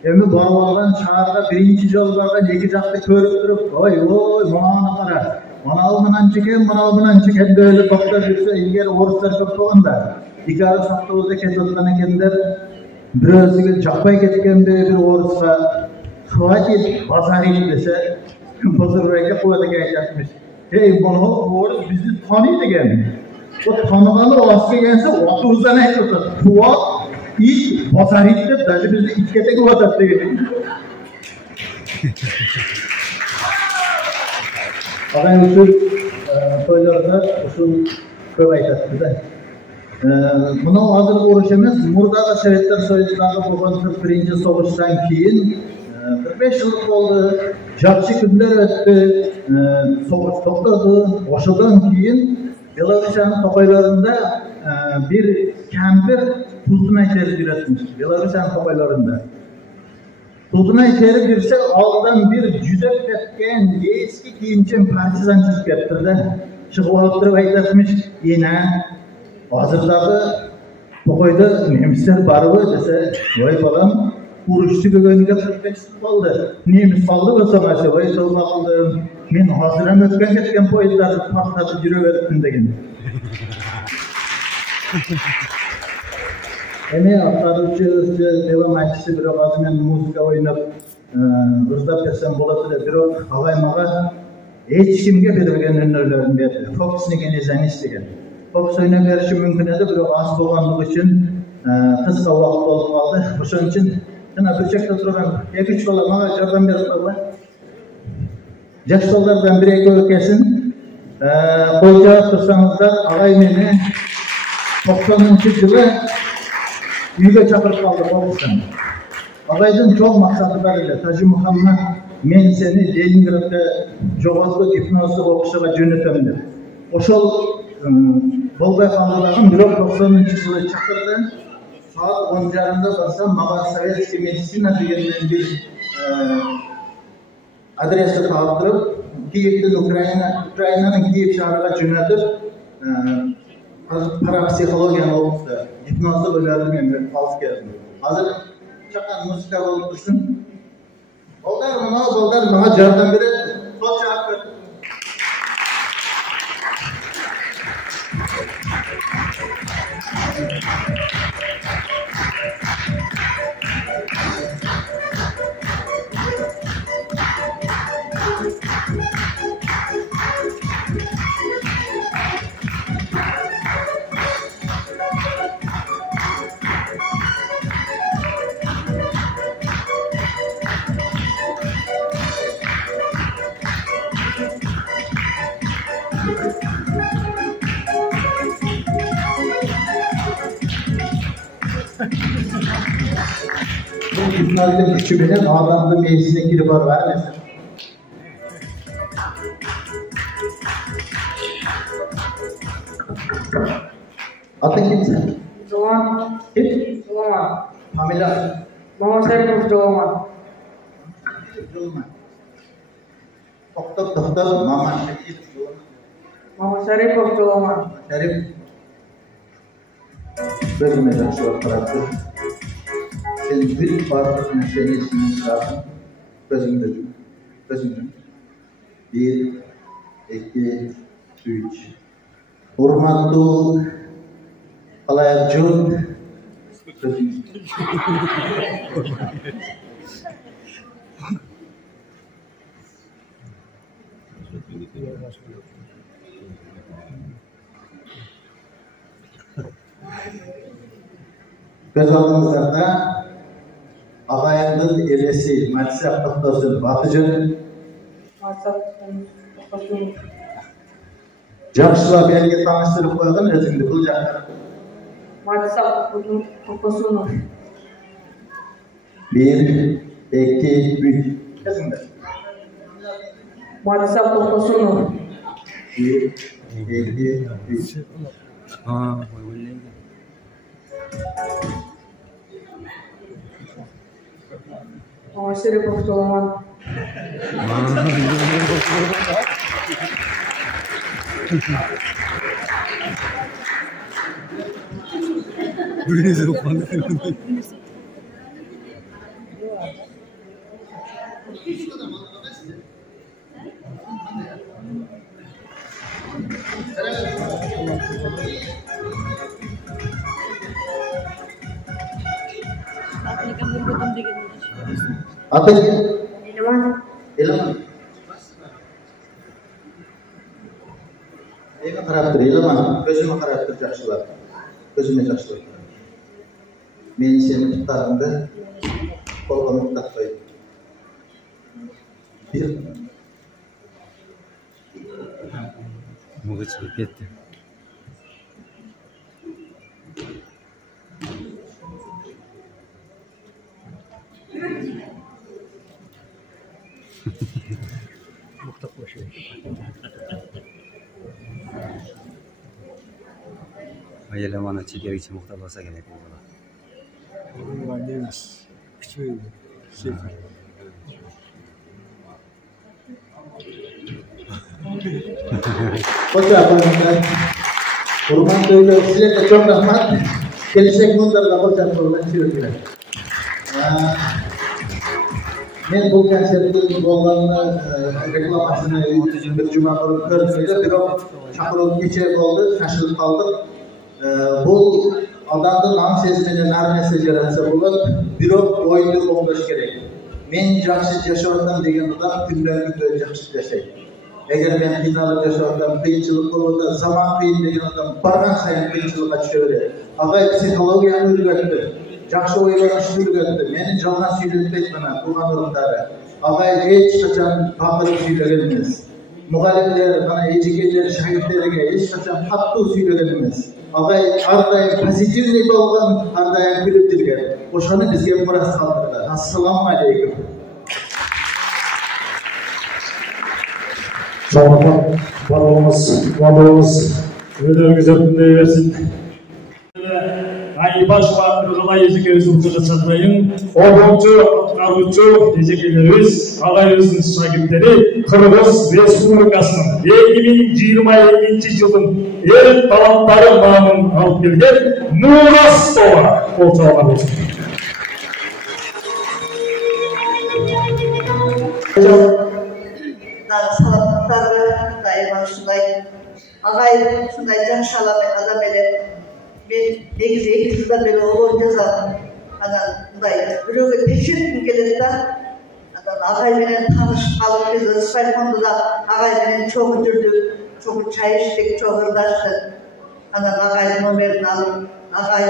Эми барып алган шаарга биринчи жолу барган эки жакты көрүп туруп, ой, мынаны кара. Манал менен чекен, манал менен чекен деп эле токтоп жүрсө, илгери орустар көп болгонда. Эки арыз автобузда кетип аткан экендер. Бирөөсүгө жакпай кеткенби бир оруска хватит базарить десе, Базарбай эке Кубат эке айтатмыш. Ey, bunu oruz bizi tanıydı geldi. O tanımalı olası gelse otuzdan ekletir. Kuvat, it, basaritte, dahi bizi itkete kuvat geldi. Ağay usul toylarda usul köp aytattı da. Buna hazır uruş emas, Murdaga Sovetler Soyuzu'nda bolgan 41-ci soğuştan keyin 45 yıl oldu. Жақсы күндер өтті, соғыс тоқтады. Ошодан кейін Белорусияның топайларында bir кемпір Тултунай теріп жүретmiş. Белорусияның топайларында. Тултунай теріп жүрсе, алдан bir жүдеп кеткен eski кийимчен партизан шығып кетті. Шығып алып тұрып айтатmış, "Ена, азырдағы топайда немістер барыбы?" десе, "Ой балам, Uruştu gögönüge 45 yıl oldu. Neymiş saldı mı sana sevayı tövbe kıldım. Men hazıram ötken ketken poyizleri patlatıp yürüverdim degen. Emi aktarıcı, devam aytısı bir oğazı men muzika oynap ızdap etsem boladı da bir oğ ağaymağa hiç kimge berilgen önerilerini verdi. Fokusunu gene izleniş degen. Fokus oynap verişi mümkün edi bir oğ az boğanlık için kısa vaqt olup kaldı. Oşun için Ana bir çekte duran, iki çoğla bana yardım berip baba. Yaşlılardan bir eki ökesin. Koyca tursanızlar, ağay meni 90-cı yılı uyga çakırıp kaldı Bolstan. Ağaydın çok maksadı var ile. Taji Muhammed, men seni Leningrad'da joğazlık hipnozlu okuşaga jönötömdür. Oşol bolbay kaldığım bir 90-cı yılı çakırdı. Saat 10'da barsam Maba Sovetski Medisina degenden bir adresi kaldırıp Kiev'den Ukrayna'nın Kiev şehrine jönötüp parapsikologiyani okudu. Hipnozda bölürdüm endi alып keldim. Hazır çakan musika bolup tursun. Bolдар bana yardım beredi. Sol cevap berdi. Bu hipnozun gücü bilen adamın meclisine girip var mesela. Atın kimsin? Jovan. Kim? Jovan. Mamila. Mama Sharipov Jovan. Doktor Mama Sharipov Jovan. Mama Sharipov Jovan. Sharip. Bölüme de şu bıraktı. Sen bir parmak meselesini çıkardın. Gözümde. 1, 2, 3. Hurmatlı Alayacun. Göz aldığınızda ağayının elesi Matisap Toktos'un Batıcın Жақшылап елге таныстырып қойған өзіңді бұл жаққа. Matisap Toktos'un 1, 2, 3. Kızыңдар. Matisap Toktos'un 1, 2, 3. Mama Şeripov Jolaman. Birinize ufandı. Apa ini? Ilmu. Ini karakter ilmu. Gözüme karakter жақшылар. Gözüme жақшылар. Men seni tutarımda kolunu tutatmayı. Bir. Mogu çıkıp gitti. Elemanı çeker için muhtar olsa gerek bu bana. Hoş geldiniz. Kurban Bey'le size de çok rahmet. Gelecek mundarla hoş geldiniz. Men bu konsertning bo'lganini reklamasini bir juma qilib ko'rdim, biroq chaqiruv kecha bo'ldi, shoshilib qoldik. Bu odamni nom sezmini narsa jaratsa bo'ladi, biroq o'yinni o'nglash kerak. Men yaxshi yashayapman degan odam kundan-kun yaxshi yashaydi. Agar men qiynalib yashayapman, qiyinchilik bo'lsa, zamon qiyin degan odam borgan sayin qiyinchilikqa tushaveradi. Ag'ay psixologiyani o'rgatdi. Жақсы ойланышты үйретті. Мені жалған сөйлетпейді мына туған ұрықтары. Ағай ешқашан тақырып сөйлеген емес. Мұғалімдер, мына ежекелер, шәкірттерге ешқашан қатты сөйлеген емес. Ағай әрдайым позитивный болған, әрдайым күліп жүрген. Осыны бізге мұрас қалдырды. Ассаламағалейкум. Жоғарғы барлығымыз өнеріңіз өркіндей берсін. Айбашла Ырғалай ежекебіздің жатсатайын, орыншы, атқарушы ежекелеріміз, ағайымыздың шәкірттері Қырғыз Республикасының 2022 жылдың ел таланттары бағын алып келген Нурас тобы қол соғар болсын. Саламаттары, ағай шындай жақшаламай адам елер. Ben негізі 2 жылдан бері олар жазамын. Мындай біреуге тексерткім келеді да, ағайменен танышып қалып, біз Ысқайқонды да ағайменен чоғы жүрдік, чоғы чай іштік, чоғы ырдаштық. Ағайдың номерін алып, ағай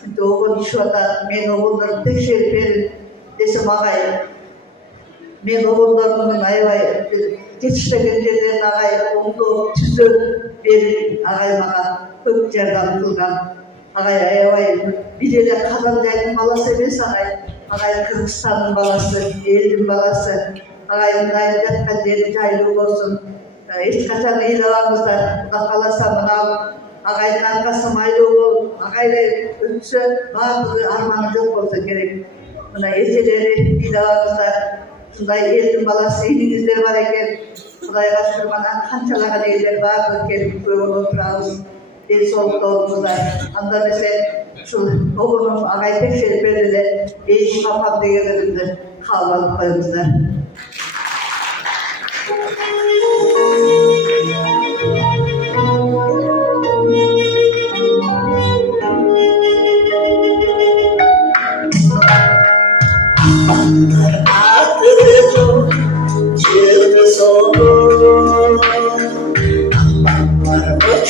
сізді оғын ішіп атады, мен оғындарын тексеріп берін десем ағай. Мен оғындарымның айбай жетіштеген жерден ағай оңды түзіп беріп, ағай маған көп жәрдем қылған. Ағай аябай биделе қазан жайдың баласы емес ағай. Ағай Қырғызстанның баласы, елдің баласы. Ағайдың айып жатқан жері жайлы болсын. Ешқашан ыйламаңыздар, Құда қаласа мынау ағайдың арқасы майлы болып, ағайдай өтсе, барлығы арманы жоқ болса керек. Мына ежелері ыйламаңыздар. Шындай елдің баласы үйіңіздер бар екен. Құдайға шүкір мына қаншалаған елдер бар келіп көріп отырамыз. Дел сол толығыздар. Анда mesela şu oğlum ağay tekşerip verdiler. Eş kapat diyebilirdi. Kalmalık koyumuzlar.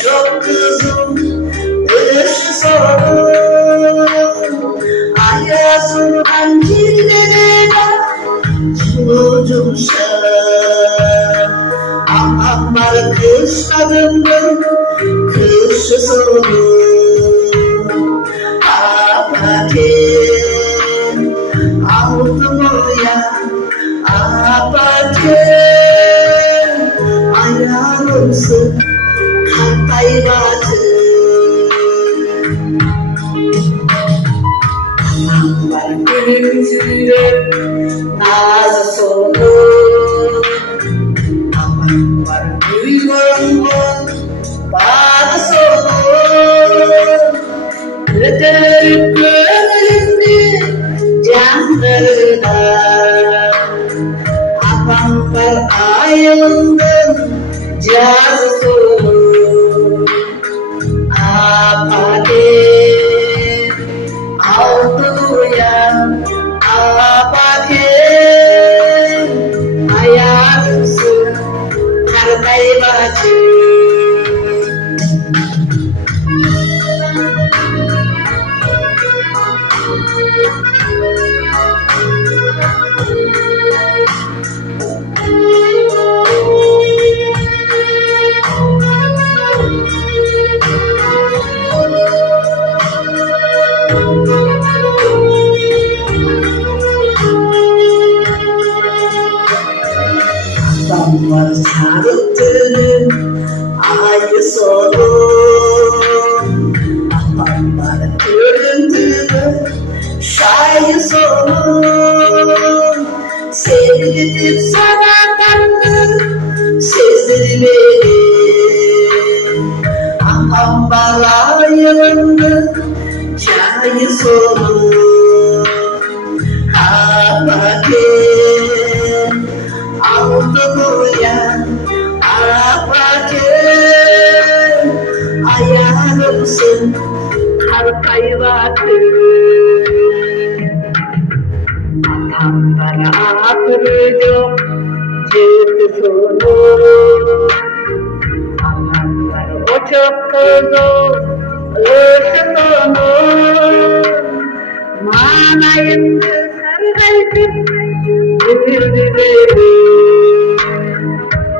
Çok kızım, eşi sarı. tuğcumşa Amar kışladımdır kışı sonu Apaken aldım oraya Apaken ayağımsın Katay batı Var gülümsüyle nazı sonu Aman var duygumun bazı sonu Öterip gönlümde canlarına Aman var ayıldım cazı sonu Apaken altın uyan Apaken ayağımsın kartay bacı Damlar sarıttığım ayı sonu Damlar görüntülü şayı sonu Sevgilim sana tatlı sezdir beni Aman balayımdı çayı sonu Apaken aldım uyan Apaken ayağımsın kartay batı Atamlara atıracağım cıhtı sonu Atamlar o çok kızı ışı sonu Manayımdı sargaydım Bildi beni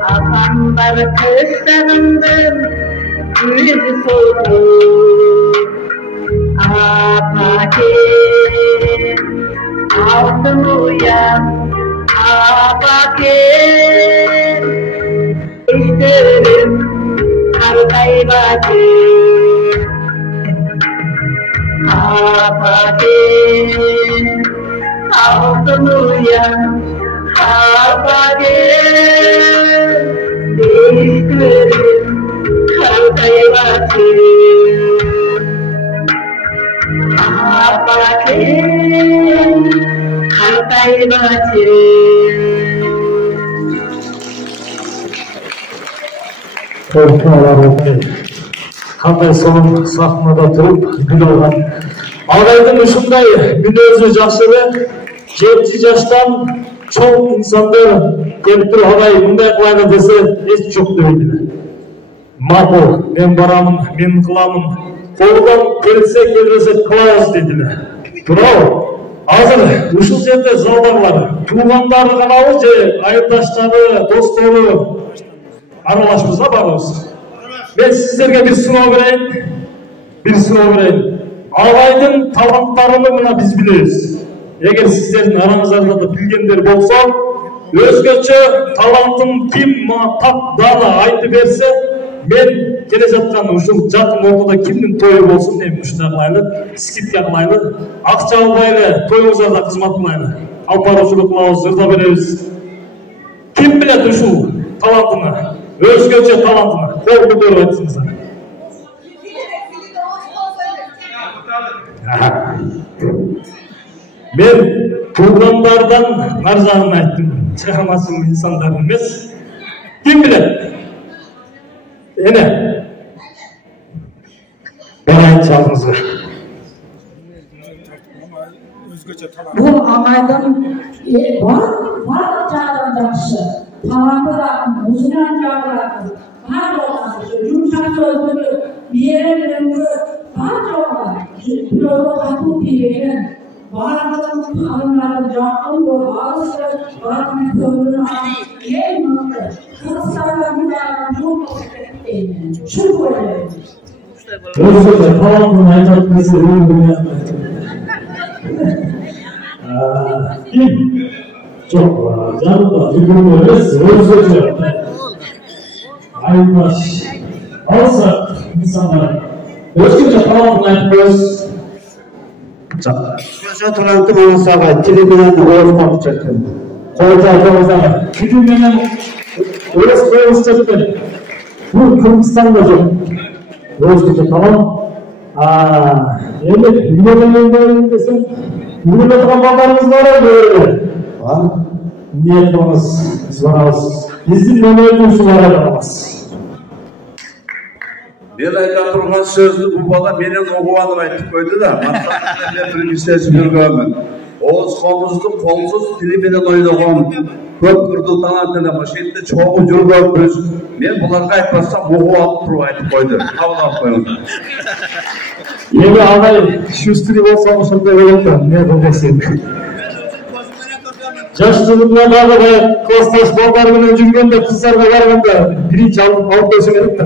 Atamlar kışlarımdım Yüzü sonu Apaken altın uyan Apaken isterim kartay batı Apaken altın uyan Apaken isterim kartay batı Apaken kartay batı Qanday so'ng sahnada turib gul olgan Ag'ayning shunday minözi yaxshili 7 yoshdan cho'ng insonda kelib turib ag'ay bunday qilaylik desa hech yo'q deydi. Ma'qul, men boraman, men qilaman. Qo'ldan kelsa kelmasa qilamiz dedilar. Bravo. Hozir o'sha yerda zaldalar, tuğanlari qanavi je ayırdashlari, do'stlari aralashmasa barimiz. Ben sizlerge bir sınav vereyim. Ağaydın talantlarını buna biz biliriz. Eğer sizlerin aranızda da bilgenler bolsa, özgöçe talantın kim tap dana aytı verse, men kele жатқан ушул жакын ортодо кимдин тою болсун дейм ушундай кылайлы, скидка кылайлы, акча албайлы, тоюңуздарда кызмат кылайлы. Алып баруучулук кылабыз, ырда беребиз. Ким билет ушул талантыны? Özgöçe talantını, kol ko'tarib aytsinizlar. Men tuğanlardan narzanını aytdım. Çıkamasın insanlar emas. Kim bilir? Ene. Ben aytçı aldığınızda. Bu ağaydan var çağdan жақсы. Таланты да, музыканың жағы да, бар болғасы, жұмсақ сөздері, берілімі бар жоғы, біреуі қату берген, Bağırmanın anıları canlı bu ağızda bağırmanın kömürünü en mutlu. Kırıklarla müdahale çok basit değil. Şu böyle. Özgürce tamamını ayırtması ürünü yapmayın. Kim? Çok var. Canlı ürünü özgürce. Ayırtmış. Alsa insanlar özgürce tamamını ayırtmış. Köşe turantı manasaga tilinden oğuzmak çektim. Koyacağımıza tilinden oğuz çektim. Bu Kırgızistan'da çok. Özgürce tamam. Endi ülkelerinde desem, ülkede babalarımız var böyle. Var. Niyet olmaz, biz varız. Bizim memleketimiz şunlara kalmaz. Ben aytып turgan sözді bu bala менен угуп алып айтып койду да. Мақсатында мен біріншісі жүргөнмүн. Оғыз қомызды қолсыз тілі менен ойнаған көп күрді талантына машинді чоғып жүргенбіз. Мен бұларға айтпасам угуп алып тұрып айтып койду. Қабыл алып қойыңдар. Енді ағай шүстірі болса ошондай болады да, мен қылдайсың. Жаш жылымдағы классташ балдар менен жүргенде қыздарға барғанда бірінші алып қойса керек та.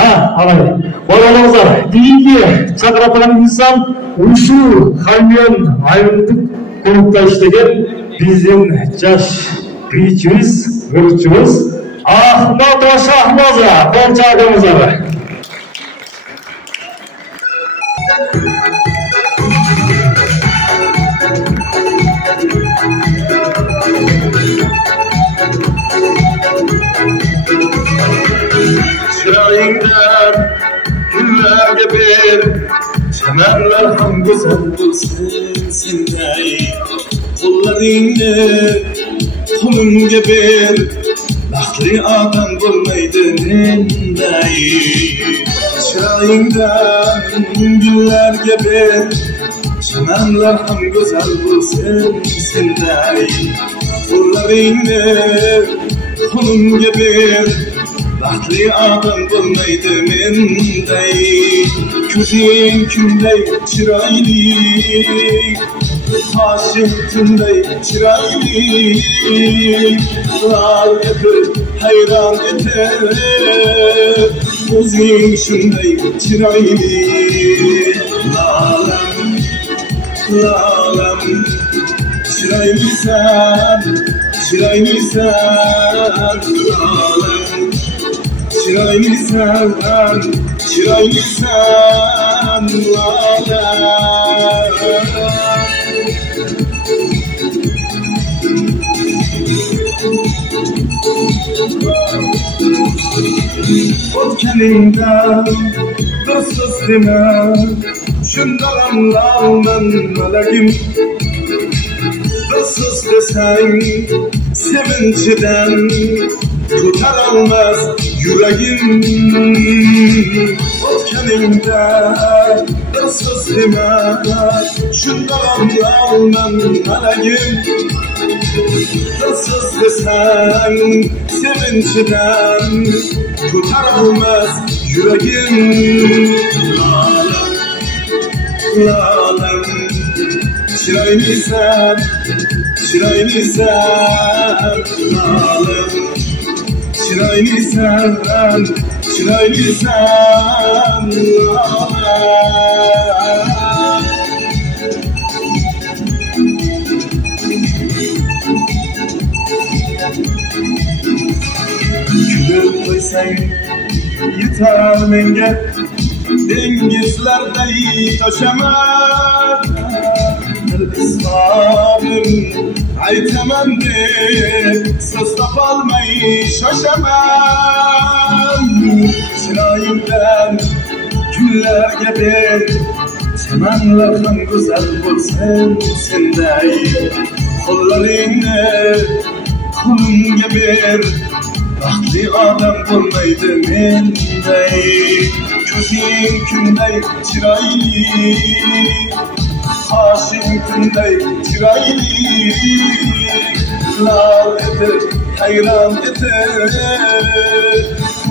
Ағай, балаларыңыздар, кейінгі шақыратқан инсан ушул халмен айымдық клубта иштеген биздин жаш бийчибиз, ырчыбыз Ахмат Шахмаза, қол чағыңыздар. Çırağından günlerge bir çemenler ham güzel bulsun sendey. Kollarını kolunga bir baxtli odam bo'lmaydi menday. Çırağından günlerge bir çemenler ham güzel bulsun sendey. Kollarını kolunga bir baxtli odam bo'lmaydi menday. Ko'zing kunday chiroyli, qoshing tunday chiroyli, lol etib hayron etib, o'zing shunday chiroyli. Lolam, lolam, chiroylisan, chiroylisan, lolam. Chiroylisan, chiroylisan, lolam. O'tganingdan bir so'z dema, shunda g'amlarman malagim. Bir so'z desang sevinchidan ko'tarolmas yuragim. O'tganingda bir so'z dema, shunda g'amlarman malagim. Bir so'z desang sevinchidan ko'tarolmas yuragim. Lolam, lolam, chiroylisan, chiroylisan, lolam. Chiroylisan, chiroylisan, lolam. Kulib qo'ysang yetar menga, dengizlarday toshaman. Bir ismim aytaman deb so'z topolmay shoshaman. Chiroyingdan kunlarga ber, chamanlar ham go'zal bo'lsin senday. Qo'llaringni qo'limga ber, baxtli odam bo'lmaydi menday. Ko'zing kunday chiroyli, qoshing kunday chiroyli, lol etib hayron etib,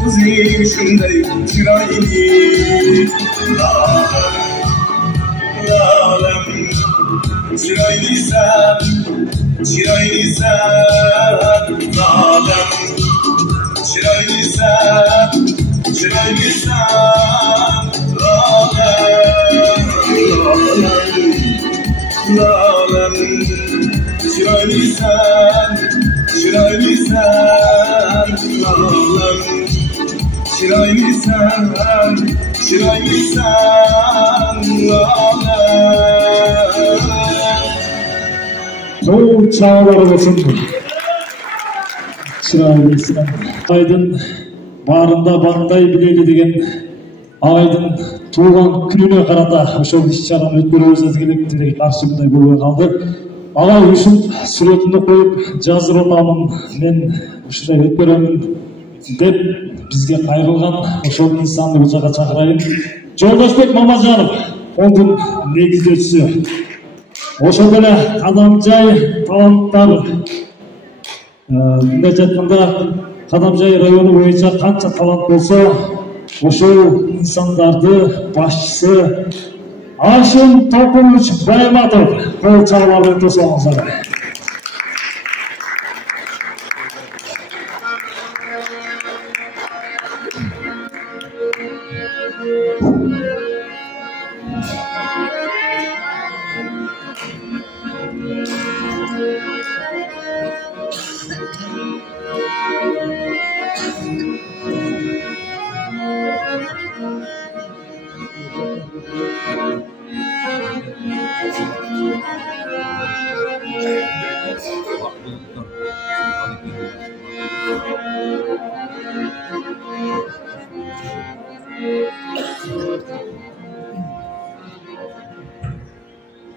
o'zing shunday chiroyli. Lolam, lolam, Çıraylısan, lalem. Çıraylısan, lalem. Lalem. Çıraylısan, lalem. Çıraylısan, lalem. Zor çağlar olsun. Çıraylısan. Aydın barında barday bileli деген Aydın туылған күнүнө карата ошол иш-чараны өткөрүүбүз керек деле каршымдай болбой калды. Агай ушул сүрөтүндү коюп жаздырмамын, мен ушундай өткөрөмүн деп бизге кайрылган ошол инсанды бул жака чакырайын. Жолдошбек Мамажанов фондун негиздөөчүсү. Ошол эле Кадамжай таланттар мындайча айтканда Кадамжай району боюнча канча талант болсо, ошол инсандарды башчысы Ашым Топунович Байматов кол чалууларды тосоңуздар.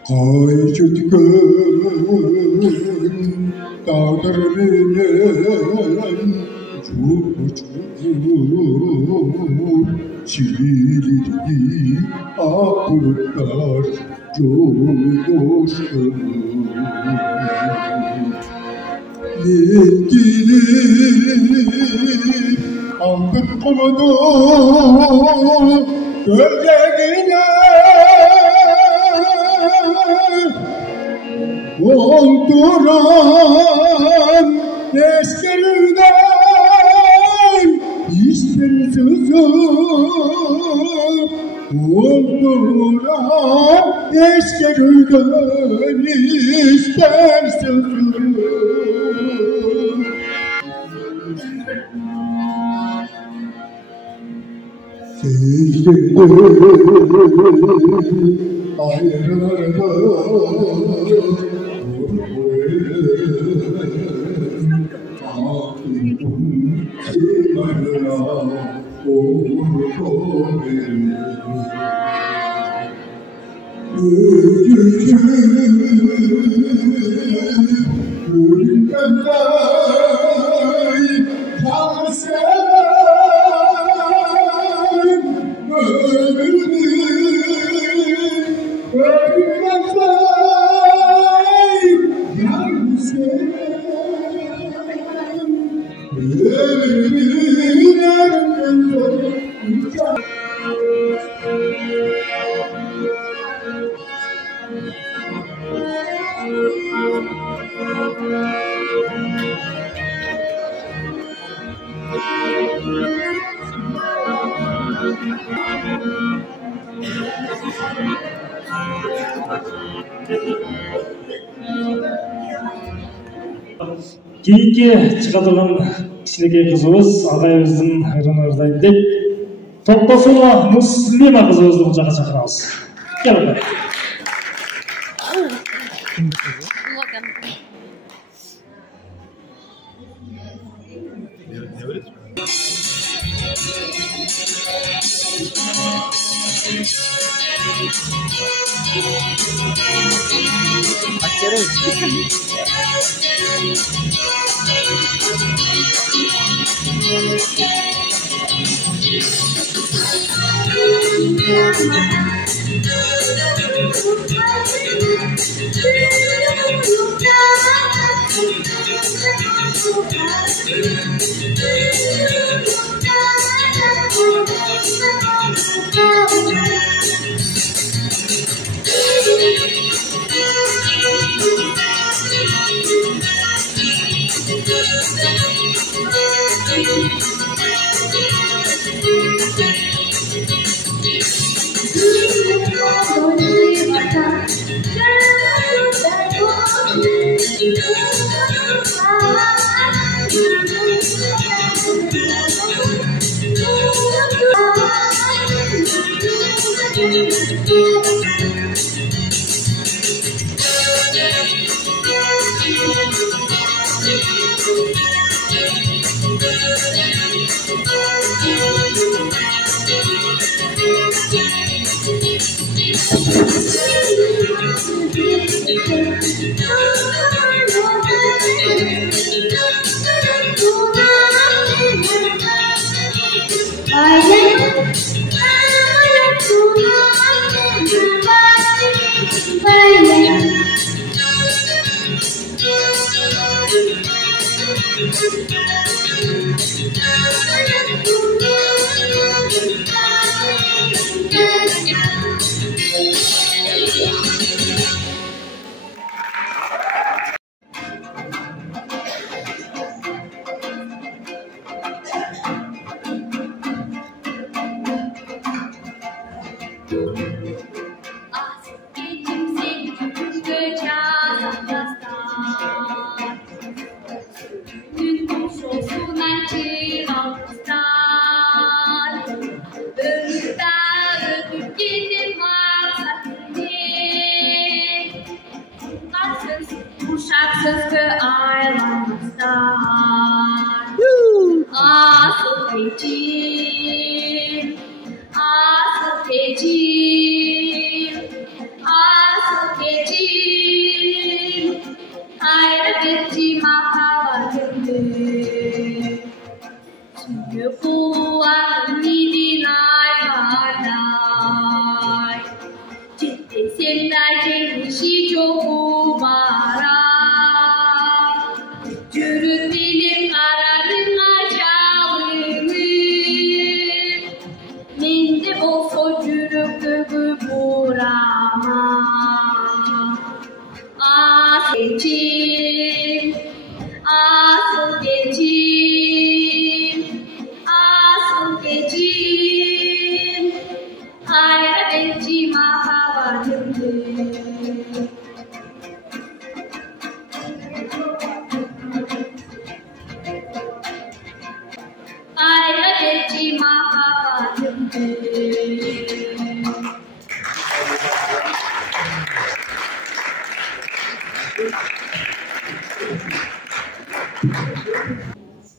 Kayçıtkın dağdır benim çubuğum çilidi aklıklar coşkun Nilgili aldık kumudu gölgegine Olduran eskerden ister sızıp Olduran eskerden ister sızıp Sevgilim ayrılarda Keyingi çıkartılan kişilik kızımız adayımızın hayrına ördeyim deyip Toppasova Muslima kızımızı bu caka çakırağız. Gel bakalım.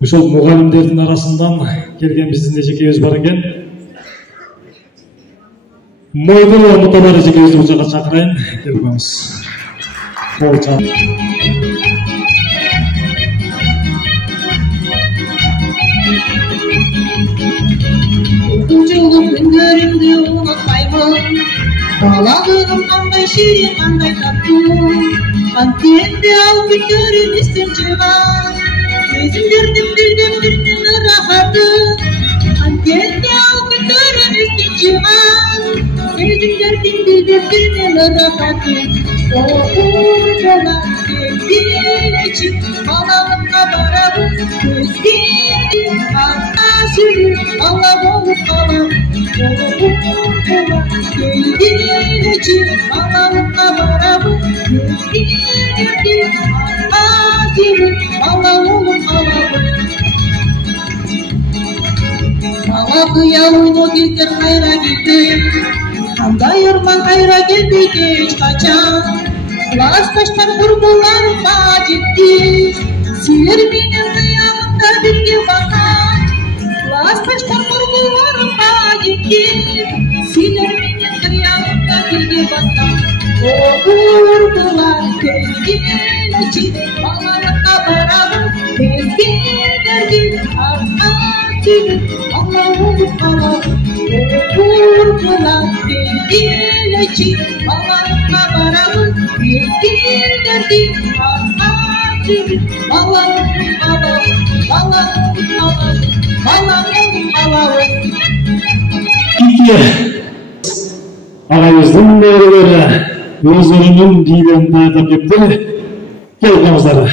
Ошол мугалимдердин арасынан келген биздин да жекебиз бар экен. Мойдулуу муталары жекебизди бул жака чакырайын, келип коюңуз. Жолу күндөрүмдү унутпаймын, балалыгым кандай ширин, кандай таттуу. Анткенде ал күндөрүм эстен чыгат, сезимдердин бирден ырахаты. Анткенде ал күндөрүм эстен чыгат, сезимдердин бирден ырахаты. Окугула келгилечи, балалыкка барабыз, көзгеди сүрүп бала болуп калам. Окугула келгилечи, балалыкка барабыз, көзгеди сүрүп бала болуп калам. Бала кыял ойно кездер кайра келди, кандай ырман кайра келбейт эч качан. Классташтар курбуларымга жетти, силер менен кыялымда бирге басам. Классташтар курбуларымга жетти, силер менен кыялымда бирге басам. Курбулар келгилечи, балалыкка барабыз, кезгелерди арка сүрүп бала болуп калабыз. Курбулар келгилечи, балалыкка барабыз, кезгелерди арка сүрүп бала болуп калабыз. Бала болуп калабыз, бала болуп калабыз. Агайыбыздын неберелери өздөрүнүн бийлерин даярдап кетти. Келип коюңуздар.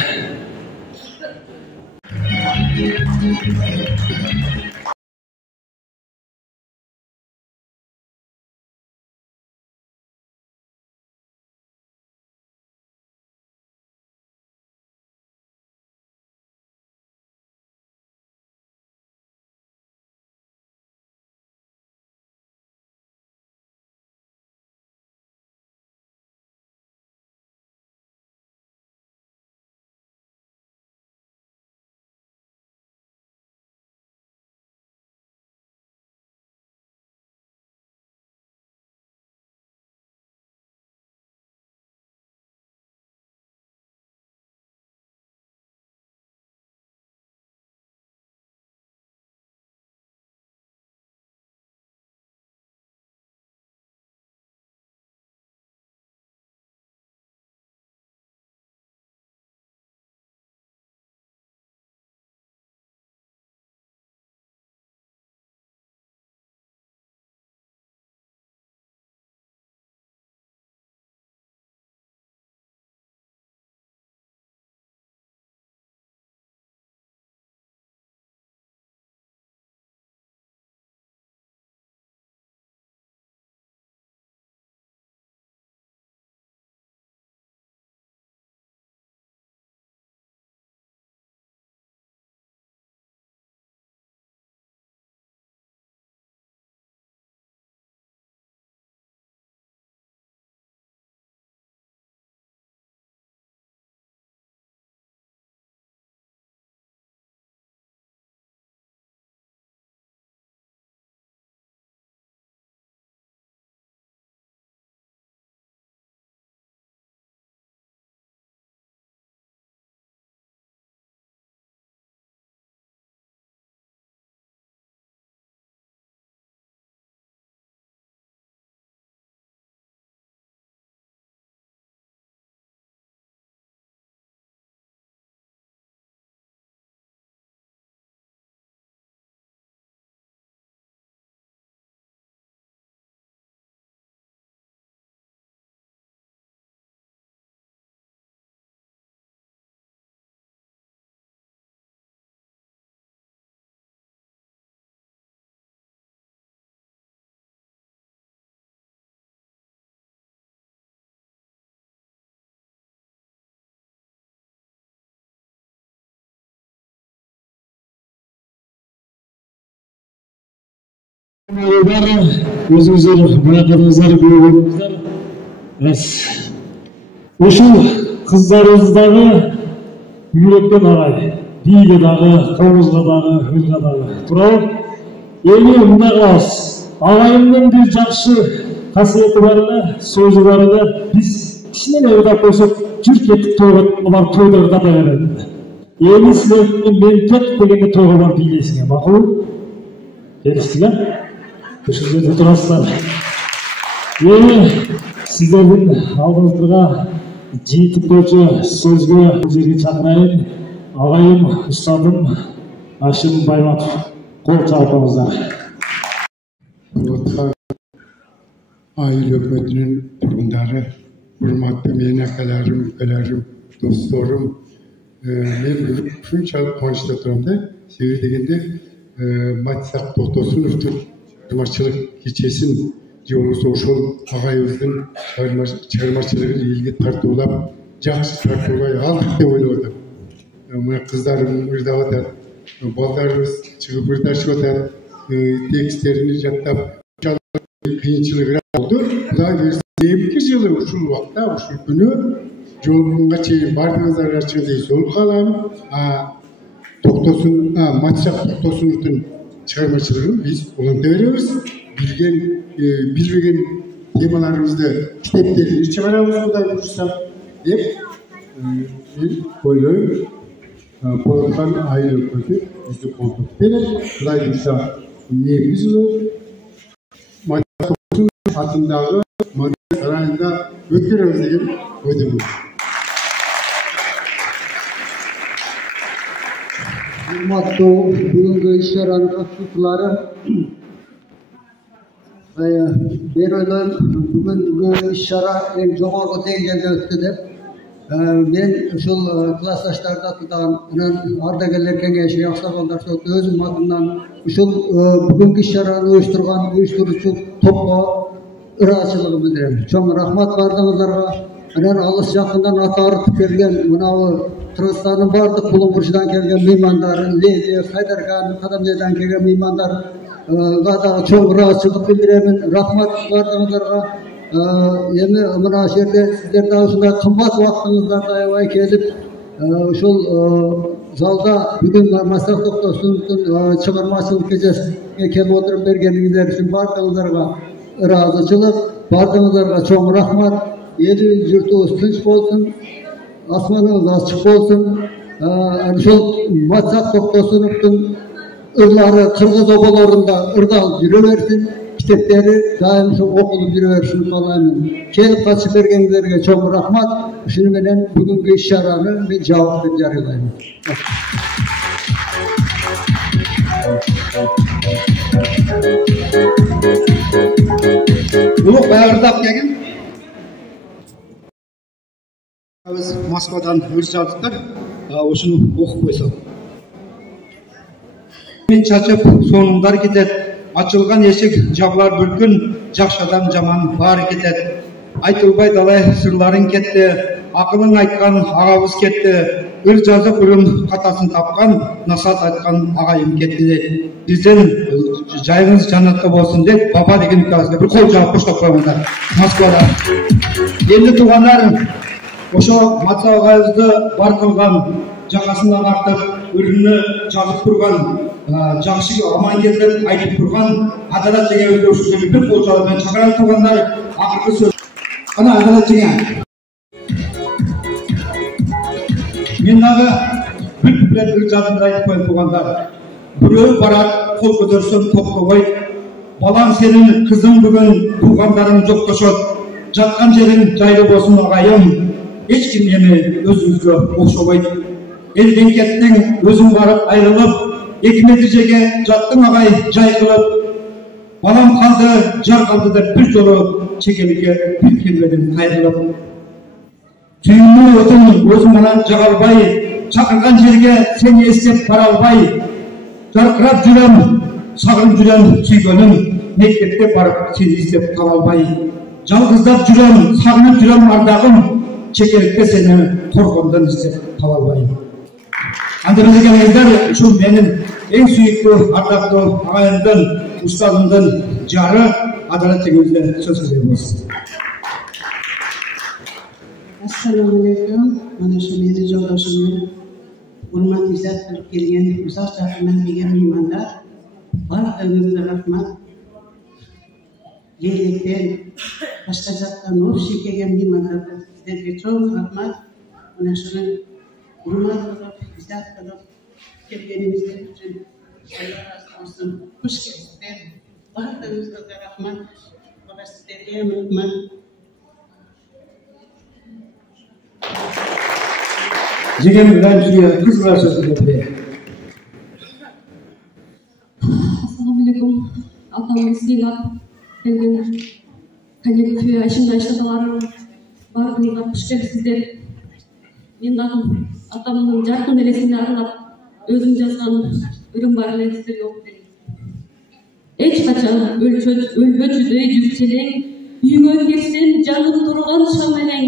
өзіңіздер байқадыңыздар, көрдіңіздер. Ушул кыздарыбыз дагы үйрөткөн агай, бийге дагы, комузга дагы, ылга дагы. Туурабы? Эми мындай кылабыз. Агайымдын бир жакшы касиети бар эле, сөзү бар эле. Биз кичине ырдап койсок, жүркеттик тойго бар, тойдо ырдап берет. Эми силердин ментет дегенге тойго бар бийлесиңер, макулбу? Келиштик, ушул жерде турасыздар. Эми сиздердин алдыңыздарга жыйынтыктоочу сөзгө жерге чакырайын. Агайым, устазым Ашим Байматов, кол чалпаңыздар. Айыл өкмөтүнүн тургундары, урматтуу менин акаларым, өлкөлөрүм, досторум, мен ушунчалык кубанычта турам да. Себеби дегенде Матисак Токтосуновдун чыгармачылык кечесин же болбосо ошол агайыбыздын чыгармачылыгын элге тартуулап, жакшы тартуулай алдык деп ойлоп атам. Мына кыздарым ырдап атат, балдарыбыз чыгып ырдашып атат, тексттерин жаттап, кыйынчылыгыраак болду. Кудай буюрса, 2 жылы ушул убакта, ушул күнү жолунга чейин бардыгыңыздарга чыгып сол калам. Матисак Токтосуновдун чыгармачылыгын биз уланта беребиз. Билбеген темаларыбызды китептерди чыгарабыз, Кудай буюрса деп ойлойм. Полкан айыл өкмөтү бизди колдоп берет. Кудай буюрса, биз Матисак Токтосунов атындагы Мадина сарайында өткөрөбүз деген ойдомун. Урматтуу бүгүнкү иш-чаранын катышуучулары, мен ойлойм бүгүнкү иш-чара эң жогорку деңгээлде өттү деп. Мен ушул классташтарды атынан ардагерлер кеңеши, аксакалдар соты өзүм атымдан ушул бүгүнкү иш-чараны уюштуруучу топко ыраазычылыгымды билдирем. Чоң рахмат бардыгыңыздарга. Анан алыс жакындан аты арытып келген мынабы Кыргызстандын бардык булуңгурчудан келген меймандары, Леди, Хайдарган, Кадамдайдан келген меймандарга дагы чоң ыраазычылык билдиремин. Рахмат бардыгыңыздарга. Эми мына жерде сиздер дагы ушундай кымбат убактыңыздарды аябай келип, ушул залда бүгүн Матисак Токтосуновдун чыгармачылык кечесине келип отуруп бергениңиздер үчүн бардыгыңыздарга ыраазычылык, бардыгыңыздарга чоң рахмат. Эл журтубуз тынч болсун, асманыбыз ачык болсун. Ошол Матисак Токтосуновдун ырлары кыргыз оболорунда ырдалып жүрө берсин, китептери дайым окулуп жүрө беришин каалаймын. Келип катышып бергениңиздерге чоң рахмат. Ушуну менен бүгүнкү иш-чараны мен жабык деп жарыялайм. Улук баягырдап келген. Biz Moskvadan өр жаздыктар, ошону окуп койсок. Мен чачып соңундар кетет, ачылган эшик жабылар бір күн, жакшы адам жаман баары кетет. Айтылбай далай сырларың кетти, акылың айткан агабыз кетти. Өр жазып ырым катасын тапкан, насаат айткан агайым кетти дейт. Бизден жайыңыз жаннатта болсун деп баба деген указга бир кол жаап коштоп койгондар Москвада. Элди туугандар, ошо Матисак агайыбызды бар кылган, жакасынан артып, өрүнү жазып турган, жакшы амангелдик айтып турган Адалат жеңебизди ушул жерге бир кол жаап мен чакырам туугандар. Акыркы сөз. Кана Адалат жеңе. Мен дагы бүт бир жадымды айтып коеюн туугандар. Бирөө барат, кол көтөрсөң токтобойт. Балаң сенин, кызың бүгүн туугандарың жоктошот. Жаткан жериң жайлуу болсун агайым. Эч ким эми өзүңүзгө окшобойт. Элден кеттиң, өзүң барып айрылып, экмети жеге жаттың агай жай кылып. Балам калды, жар калды деп бир жолу чекеликке бир келбедим кайрылып. Түйүнү өтүн өзүм менен жагалбай, чакырган жерге сени эстеп бара албай. Жаркырап жүрөм, сагынып жүрөм сүйгөнүм, мектепке барып сени издеп таба албай. Жалгыздап жүрөм, сагынып жүрөм ардагым, чекеликке сени торгондон издеп таба албай. Анда билгениңиздер, ушул менин en süyüklü, ardaklı ağayımdan, ustadımdan jarı adalet tegemizde söz söylüyoruz. Assalamu alaikum. Mana shu meni joylashimni hurmat izzat qilib kelgan uzoq tarixdan kelgan mehmonlar, barchangizga rahmat. Yerlikdan boshqa joydan o'xshi kelgan mehmonlarga sizlarga cho'ng rahmat. Mana shuni hurmat qilib, izzat qilib kelganingizlar uchun Alloh razı olsun. Xush kelibsizlar. Barchangizga rahmat. Mana sizlarga ham rahmat. Jigem bilan juda qizlar so'zladi. Assalomu alaykum. Atamni siylab kelgan kollegiya ashula-ashulalarim bardinglar xush kelibsizlar. Men atamning jarqin elesini aralab o'zim yozgan o'rim бар эле sizlarga o'qib bereyim. Hech qachon o'lgöçüdey жүрчелең, үйüңө кирсең жаның турган шамелең,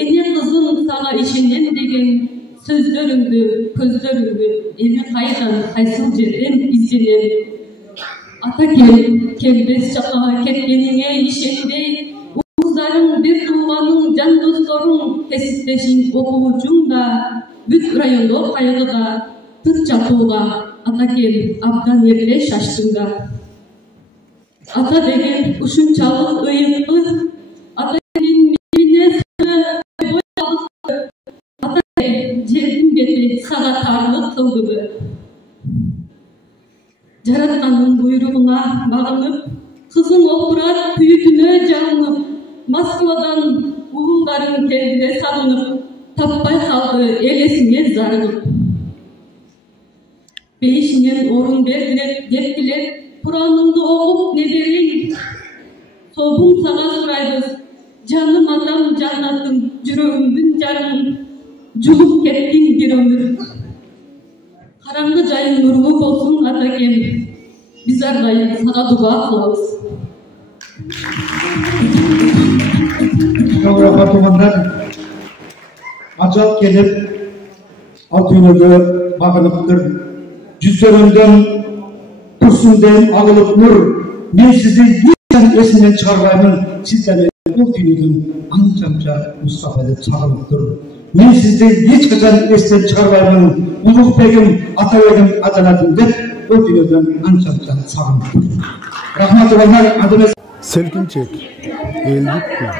эне кызым сага ишенем деген сөздөрүңдү, көздөрүңдү эми кайдан кайсыл жерден изденем. Ата келбес жакка кеткениңе ишенбей, ууздарың, бир тууганың, жан досторуң, кесиптешиң, окуучуң да бүт райондо кайгыда, тык чапууга ата кел абдан эрте шаштыңдар. Ата деген ушунчалык ыйыктуу, ата деген жердин бети сага тарлык кылдыбы. Жараткандын буйругуна багынып, кызың отурат күйүтүнө жалынып, Москвадан угулдарың келди сагынып, таппай калды элесине зарынып. Бейишинен орун бердилер, дептилер, Кураныңды окуп не берейин? Собуң сага сурайбыз, жаным атам жаннатым, жүрөгүмдүн жаным, жулуп кеттиң бир өмүр. Караңгы жайың нурлуу болсун атакем, биз ар дайым сага дуба кылабыз. Toprağa tuğanlar acap gelip altınıda bakınıptır. Yüzlerinden, kursundan ağılıp nur. Ben sizi hiçten esinden çıkarmayın. Sizden o dünyadan ancamca Mustafa edip sağılıptır. Ben sizi hiç kaçan esinden çıkarmayın. Uluk begim, ata begim, adalatim der. O dünyadan ancamca sağılıptır. Rahmatı olanlar adına Selkinçek, eldik mi?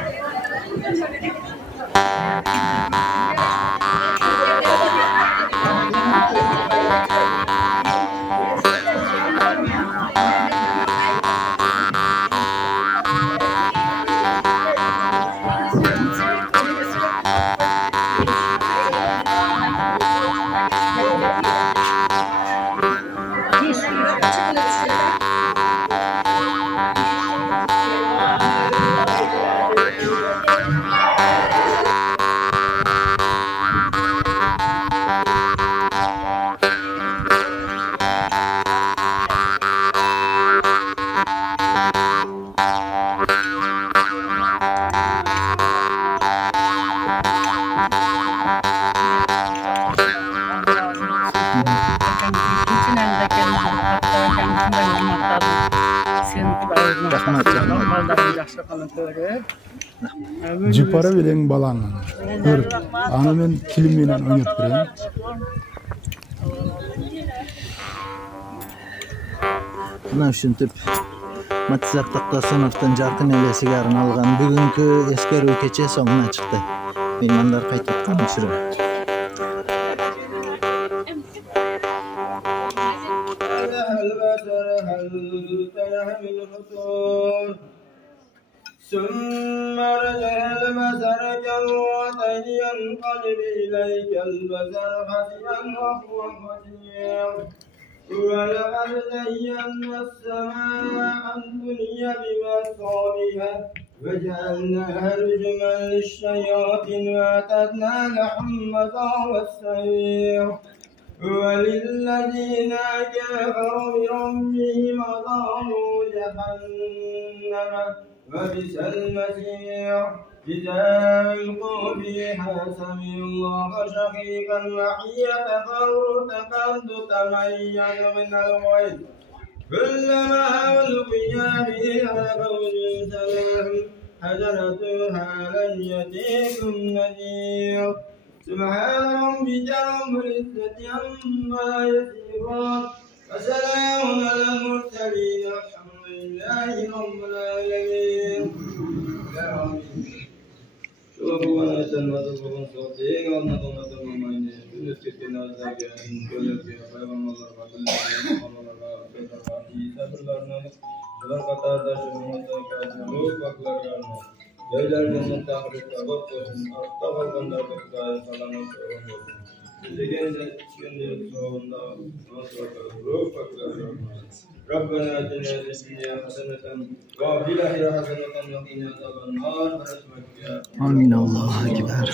Jipara bilen balangın. Dur, anı men kilim menen oynap bereyim. Mına üşüntüp Matizak Toktosуновдун жаркын элесиге арналган бүгүнкү эскерүү кече соңуна чыкты. Меймандар кайтып аткан учуру. ثم رجع البصر كالوطن ينقلب إليك البصر خاسئا وهو خسير ولقد زينا السماء الدنيا بمصابيح وجعلناها رجما للشياطين وأعتدنا لهم مصاب السعير وللذين كفروا بربهم عذاب جهنم وبئس المصير إذا ألقوا فيها سمعوا الله شقيقا وحية فارتقد تميز من الغيظ كلما ألقي فيها فوج سلام حزنتها لن يأتيكم نذير سبحان ربك رب العزة عما يصفون وسلام على المرسلين والحمد لله رب العالمين. Şuabuana cennetin sohbeti anlatılmadı mamayne. Ünlüsütün azabiyatın gölgesi hayvanlar vadilleri amalara federati sabırlarına şular katarda şuramata kazanıyor baklarlarına. Beyler cennetten ahirette bakıyorsun. Artta kalkanlar baklar salana sorun olsun. Sizden gönderip soğunda nasıl bakar baklarlarına. ربنا آتنا في الدنيا حسنة وفي الآخرة حسنة وقنا عذاب النار برحمتك يا آمين. الله أكبر.